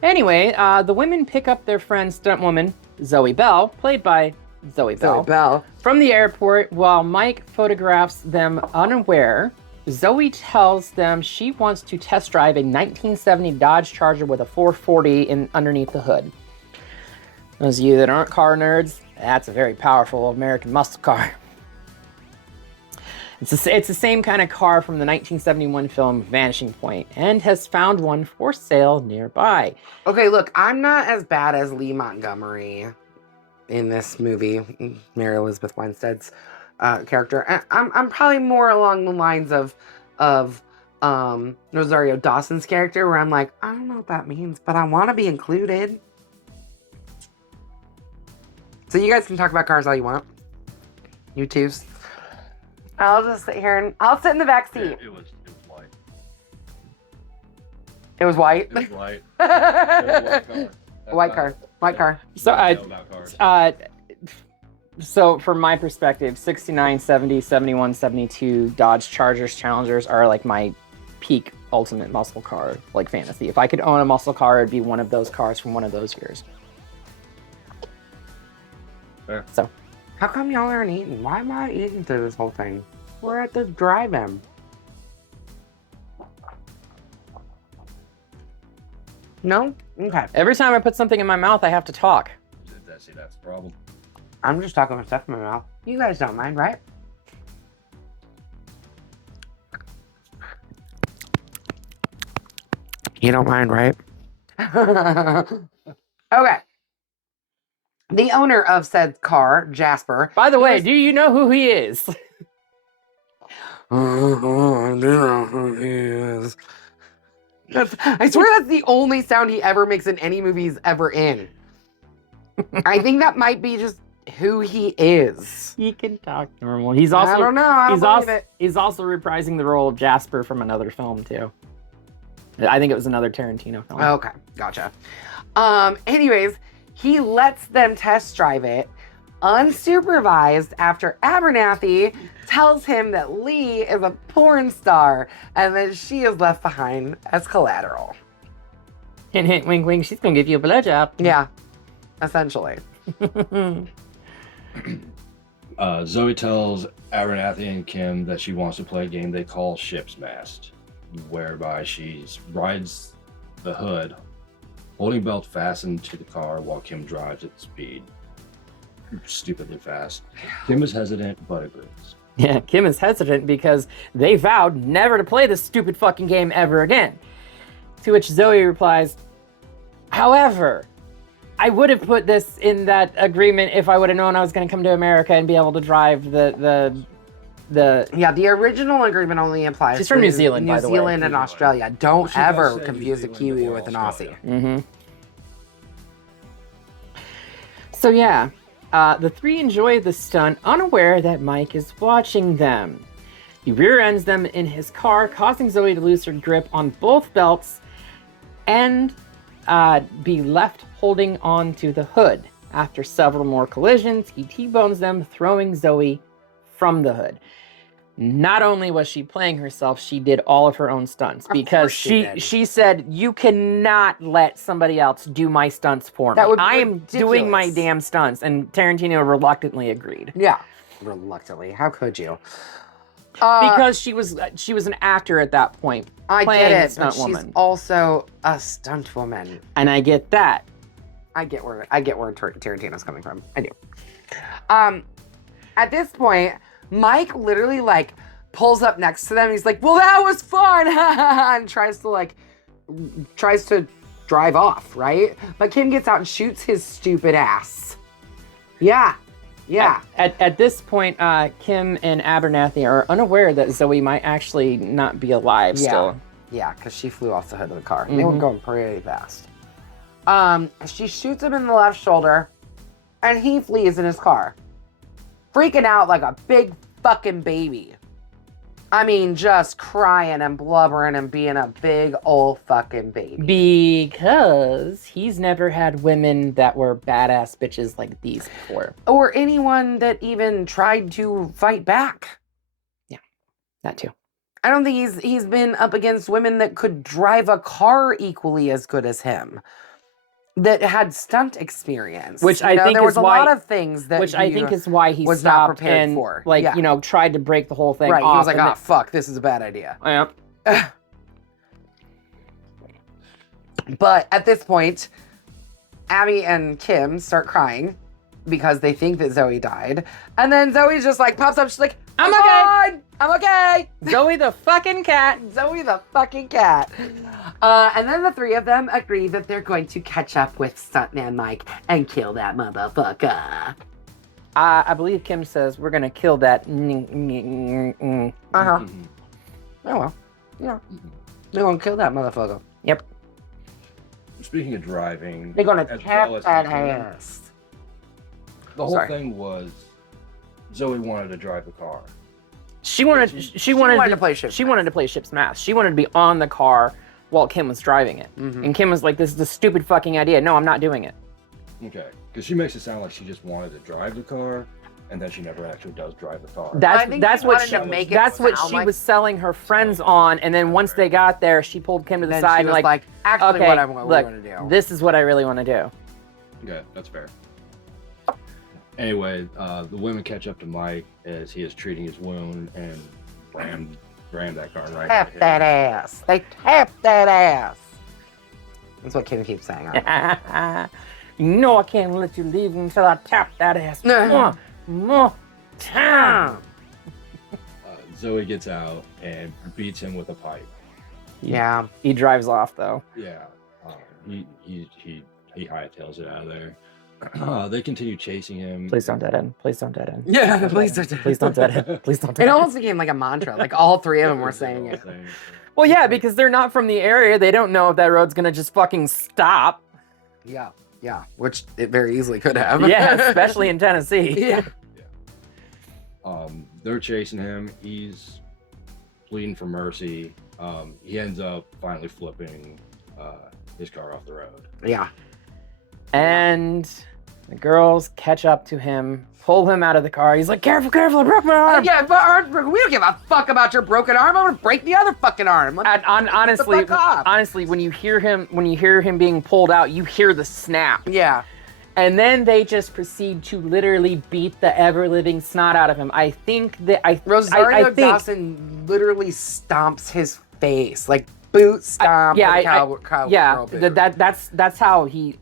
Anyway, the women pick up their friend stunt woman, Zoe Bell, played by Zoe Bell, from the airport while Mike photographs them unaware. Zoe tells them she wants to test drive a 1970 Dodge Charger with a 440 underneath the hood. Those of you that aren't car nerds, that's a very powerful American muscle car. It's the same kind of car from the 1971 film Vanishing Point, and has found one for sale nearby. Okay, look, I'm not as bad as Lee Montgomery in this movie, Mary Elizabeth Winstead's character. I'm probably more along the lines of Rosario Dawson's character, where I'm like, I don't know what that means, but I want to be included. So you guys can talk about cars all you want. You twos. I'll just sit here and I'll sit in the back seat. It was white. It was white? It was white. It was white car. White car. So from my perspective, 69, 70, 71, 72 Dodge Chargers, Challengers are like my peak ultimate muscle car, like fantasy. If I could own a muscle car, it'd be one of those cars from one of those years. Fair. So. How come y'all aren't eating? Why am I eating through this whole thing? We're at the drive-in. No? Okay. Every time I put something in my mouth, I have to talk. See, that's the problem. I'm just talking with stuff in my mouth. You guys don't mind, right? You don't mind, right? Okay. The owner of said car, Jasper. By the way, do you know who he is? I do know who he is. I swear that's the only sound he ever makes in any movie he's ever in. I think that might be just who he is. He can talk normal. He's also I don't know. I don't believe it. He's also reprising the role of Jasper from another film too. I think it was another Tarantino film. Okay, gotcha. Anyways, he lets them test drive it unsupervised after Abernathy tells him that Lee is a porn star and that she is left behind as collateral. Hint, hint, wink, wink. She's gonna give you a blowjob. Yeah, essentially. Zoe tells Abernathy and Kim that she wants to play a game they call Ship's Mast, whereby she rides the hood, holding belt fastened to the car while Kim drives at speed. Stupidly fast. Kim is hesitant, but agrees. Yeah, Kim is hesitant because they vowed never to play this stupid fucking game ever again. To which Zoe replies, however, I would have put this in that agreement if I would have known I was going to come to America and be able to drive the. Yeah, the original agreement only applies She's from New Zealand, by the way. New Zealand and Australia. Don't She does ever say confuse a New Zealand Kiwi before with an Australia. Aussie. Mm-hmm. So yeah, the three enjoy the stunt, unaware that Mike is watching them. He rear ends them in his car, causing Zoe to lose her grip on both belts and be left holding on to the hood. After several more collisions, he T-bones them, throwing Zoe from the hood. Not only was she playing herself, she did all of her own stunts because she said, you cannot let somebody else do my stunts for me. That would be I am ridiculous. doing my damn stunts. And Tarantino reluctantly agreed. Yeah, reluctantly. How could you? Because she was an actor at that point. I playing get a it, stunt but she's woman. also a stunt woman. And I get that. I get where Tarantino's coming from. I do. At this point, Mike literally like pulls up next to them. He's like, "Well, that was fun," and tries to drive off, right? But Kim gets out and shoots his stupid ass. Yeah. At this point, Kim and Abernathy are unaware that Zoe might actually not be alive still. Yeah, because she flew off the hood of the car. They were going pretty fast. She shoots him in the left shoulder, and he flees in his car, freaking out like a big fucking baby. I mean, just crying and blubbering and being a big old fucking baby. Because he's never had women that were badass bitches like these before. Or anyone that even tried to fight back. Yeah, that too. I don't think he's been up against women that could drive a car equally as good as him. That had stunt experience. Which I think there was is a why, lot of things that I think is why he was stopped not prepared and for. tried to break the whole thing right, off. he was like, "Oh fuck, this is a bad idea." Yep. But at this point, Abby and Kim start crying because they think that Zoe died, and then Zoe just like pops up. She's like, "I'm okay. I'm okay." Zoe the fucking cat. Zoe the fucking cat. And then the three of them agree that they're going to catch up with Stuntman Mike and kill that motherfucker. I believe Kim says we're gonna kill that. Oh well, yeah, they're gonna kill that motherfucker. Yep. Speaking of driving, They're gonna as tap well as that Kim, ass. The whole Sorry. thing was Zoe wanted to drive the car. She wanted to play ship's She wanted to play ship's mask. She wanted to be on the car while Kim was driving it. And Kim was like, "This is a stupid fucking idea. No, I'm not doing it." Okay, because she makes it sound like she just wanted to drive the car, and then she never actually does drive the car. That's what she like, was selling her friends on. And then once they got there, she pulled Kim to the then side she and was like, "Actually, okay, what I want look, to do. this is what I really want to do." Yeah, that's fair. Anyway, the women catch up to Mike as he is treating his wound and ram that car right. Tap that ass. They tap that ass. That's what Kim keeps saying. No, I can't let you leave until I tap that ass. More time. Zoe gets out and beats him with a pipe. Yeah. He drives off though. Yeah. He hightails it out of there. They continue chasing him. Please don't dead end. Please don't dead end. Yeah, please don't. Please don't dead end. Please don't dead It end. almost became like a mantra. Like all three of them were saying it. Well, yeah, because they're not from the area. They don't know if that road's gonna just fucking stop. Yeah. Yeah, which it very easily could have. Yeah, especially in Tennessee. Yeah. They're chasing him. He's pleading for mercy. He ends up finally flipping his car off the road. Yeah. And the girls catch up to him, pull him out of the car. He's like, careful, careful, I broke my arm. Yeah, but we don't give a fuck about your broken arm. I'm gonna break the other fucking arm. Honestly, when you hear him being pulled out, you hear the snap. Yeah. And then they just proceed to literally beat the ever-living snot out of him. I think that Rosario Dawson literally stomps his face, like boot stomp. That's how he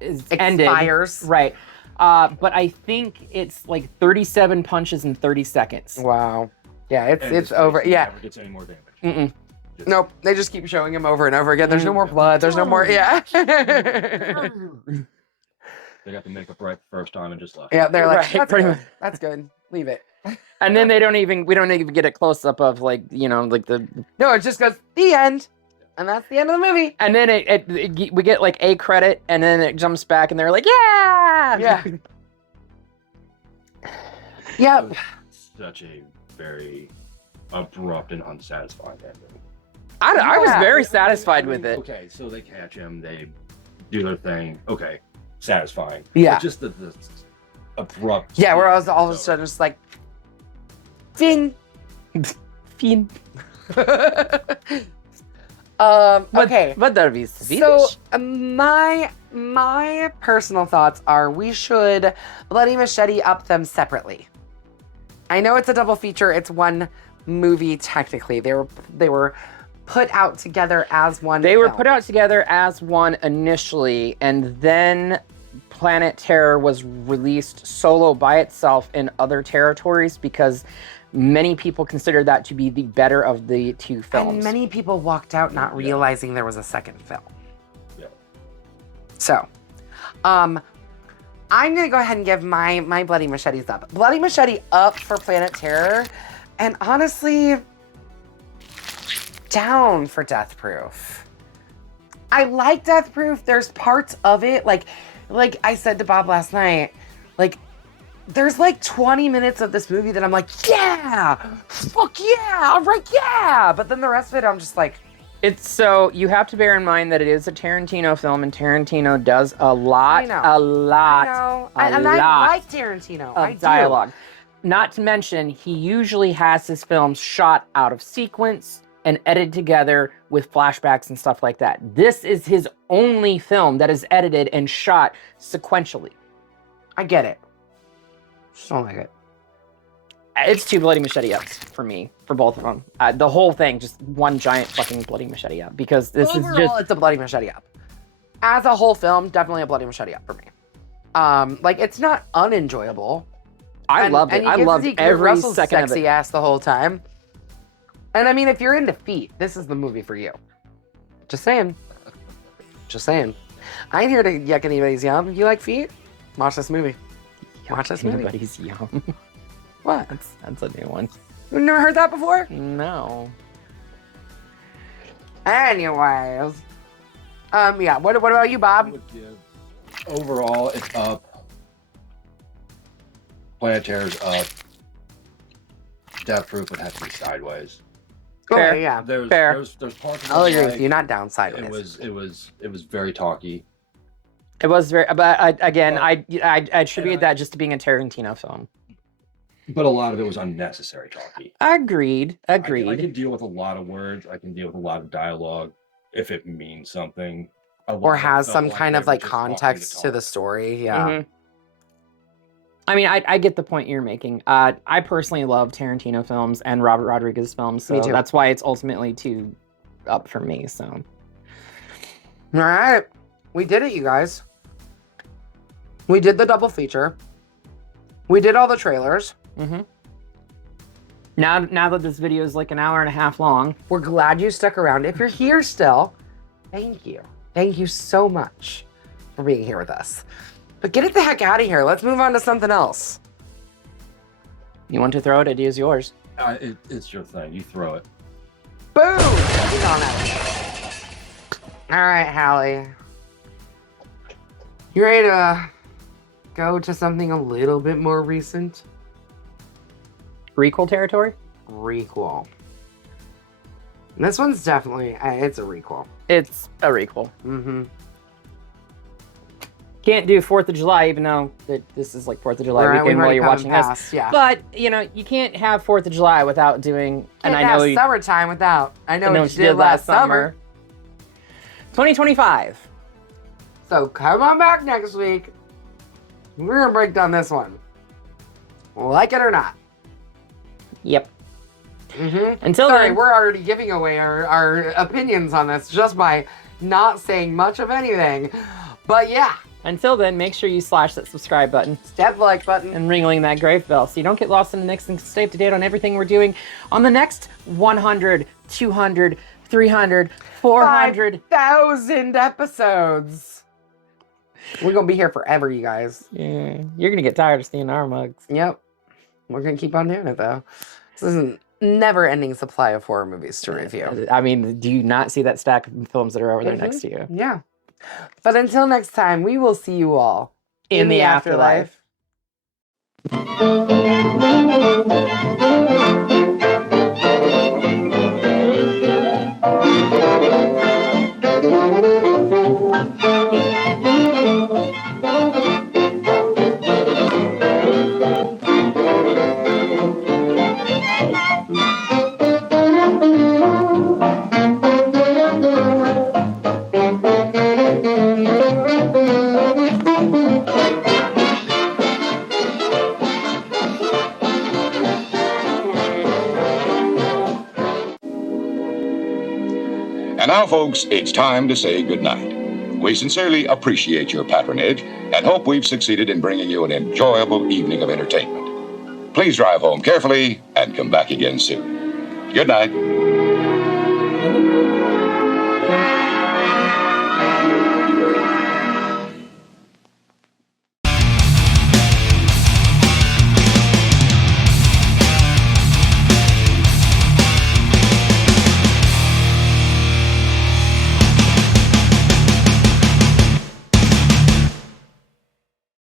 is expires. Ended. Right. But I think it's like 37 punches in 30 seconds. Wow. Yeah, it's over. Yeah. Never gets any more damage. Nope. They just keep showing him over and over again. There's no more blood. There's no more. Yeah. They got the makeup right the first time and just left. Yeah, they're like, Right, pretty much. That's good. Leave it. And then we don't even get a close up of like the. No, it just goes the end, and that's the end of the movie. And then we get like a credit, and then it jumps back, and they're like, yeah, yeah, yep. Such a very abrupt and unsatisfying ending. I was very satisfied with it. Okay, so they catch him, they do their thing. Okay, satisfying. Yeah. But just the abrupt. Yeah, where I was all of a sudden just like, Finn. Finn. Okay. But that'll be Swedish. So my personal thoughts are we should Bloody Machete up them separately. I know it's a double feature. It's one movie technically. They were put out together as one. They were put out together as one initially, and then Planet Terror was released solo by itself in other territories because many people consider that to be the better of the two films. And many people walked out not realizing there was a second film. Yeah. So, I'm gonna go ahead and give my Bloody Machetes up. Bloody Machete up for Planet Terror, and honestly, down for Death Proof. I like Death Proof. There's parts of it, like I said to Bob last night, like, there's like 20 minutes of this movie that I'm like, yeah, fuck yeah, all right, yeah. But then the rest of it, I'm just like, so you have to bear in mind that it is a Tarantino film, and Tarantino does a lot of I like Tarantino. I do. Dialogue. Not to mention, he usually has his films shot out of sequence and edited together with flashbacks and stuff like that. This is his only film that is edited and shot sequentially. I get it. Just don't like it. It's 2 Bloody Machete ups for me, for both of them. The whole thing, just one giant fucking Bloody Machete up, because this Overall, is just... it's a Bloody Machete up. As a whole film, definitely a Bloody Machete up for me. Like, it's not unenjoyable. I loved it. I loved every Russell's second of it. sexy ass the whole time. And I mean, if you're into feet, this is the movie for you. Just saying. Just saying. I ain't here to yuck anybody's yum. You like feet? Watch this movie. Watch this movie. Anybody's yum. What? That's a new one. You've never heard that before? No. Anyways. Yeah. What about you, Bob? Overall, it's up. Planet Terror's up. Death Proof would have to be sideways. Fair. Okay, yeah. There's parts of I'll it agree like, with you. Not down sideways. It was very talky. It was very, but I attribute that just to being a Tarantino film. But a lot of it was unnecessary talky. Agreed. I can deal with a lot of words. I can deal with a lot of dialogue if it means something. Or has some kind of like context to the story. Yeah. Mm-hmm. I mean, I get the point you're making. I personally love Tarantino films and Robert Rodriguez films, so Me too. that's why it's ultimately 2 up for me. So, all right, we did it, you guys. We did the double feature. We did all the trailers. Mm-hmm. Now that this video is like an hour and a half long, we're glad you stuck around. If you're here still, thank you. Thank you so much for being here with us. But get it the heck out of here. Let's move on to something else. You want to throw it? It is yours. It's your thing. You throw it. Boom! He's on that. All right, Hallie. You ready to go to something a little bit more recent? Requel territory? Requel. And this one's definitely, it's a requel. It's a requel. Mm-hmm. Can't do 4th of July, even though this is like 4th of July weekend while you're watching us. Yeah. But, you know, you can't have 4th of July without doing... Can't have summertime without. I know what you did last summer. 2025. So come on back next week. We're going to break down this one. Like it or not. Yep. Mm-hmm. Until Sorry, then... we're already giving away our opinions on this just by not saying much of anything. But yeah. Until then, make sure you slash that subscribe button. Tap the like button. And ringling that grave bell so you don't get lost in the next and stay up to date on everything we're doing on the next 100, 200, 300, 400... 5,000 episodes. We're going to be here forever, you guys. Yeah. You're going to get tired of seeing our mugs. Yep. We're going to keep on doing it, though. This is a never-ending supply of horror movies to review. I mean, do you not see that stack of films that are over there next to you? Yeah. But until next time, we will see you all in the afterlife. And now, folks, it's time to say goodnight. We sincerely appreciate your patronage and hope we've succeeded in bringing you an enjoyable evening of entertainment. Please drive home carefully and come back again soon. Good night.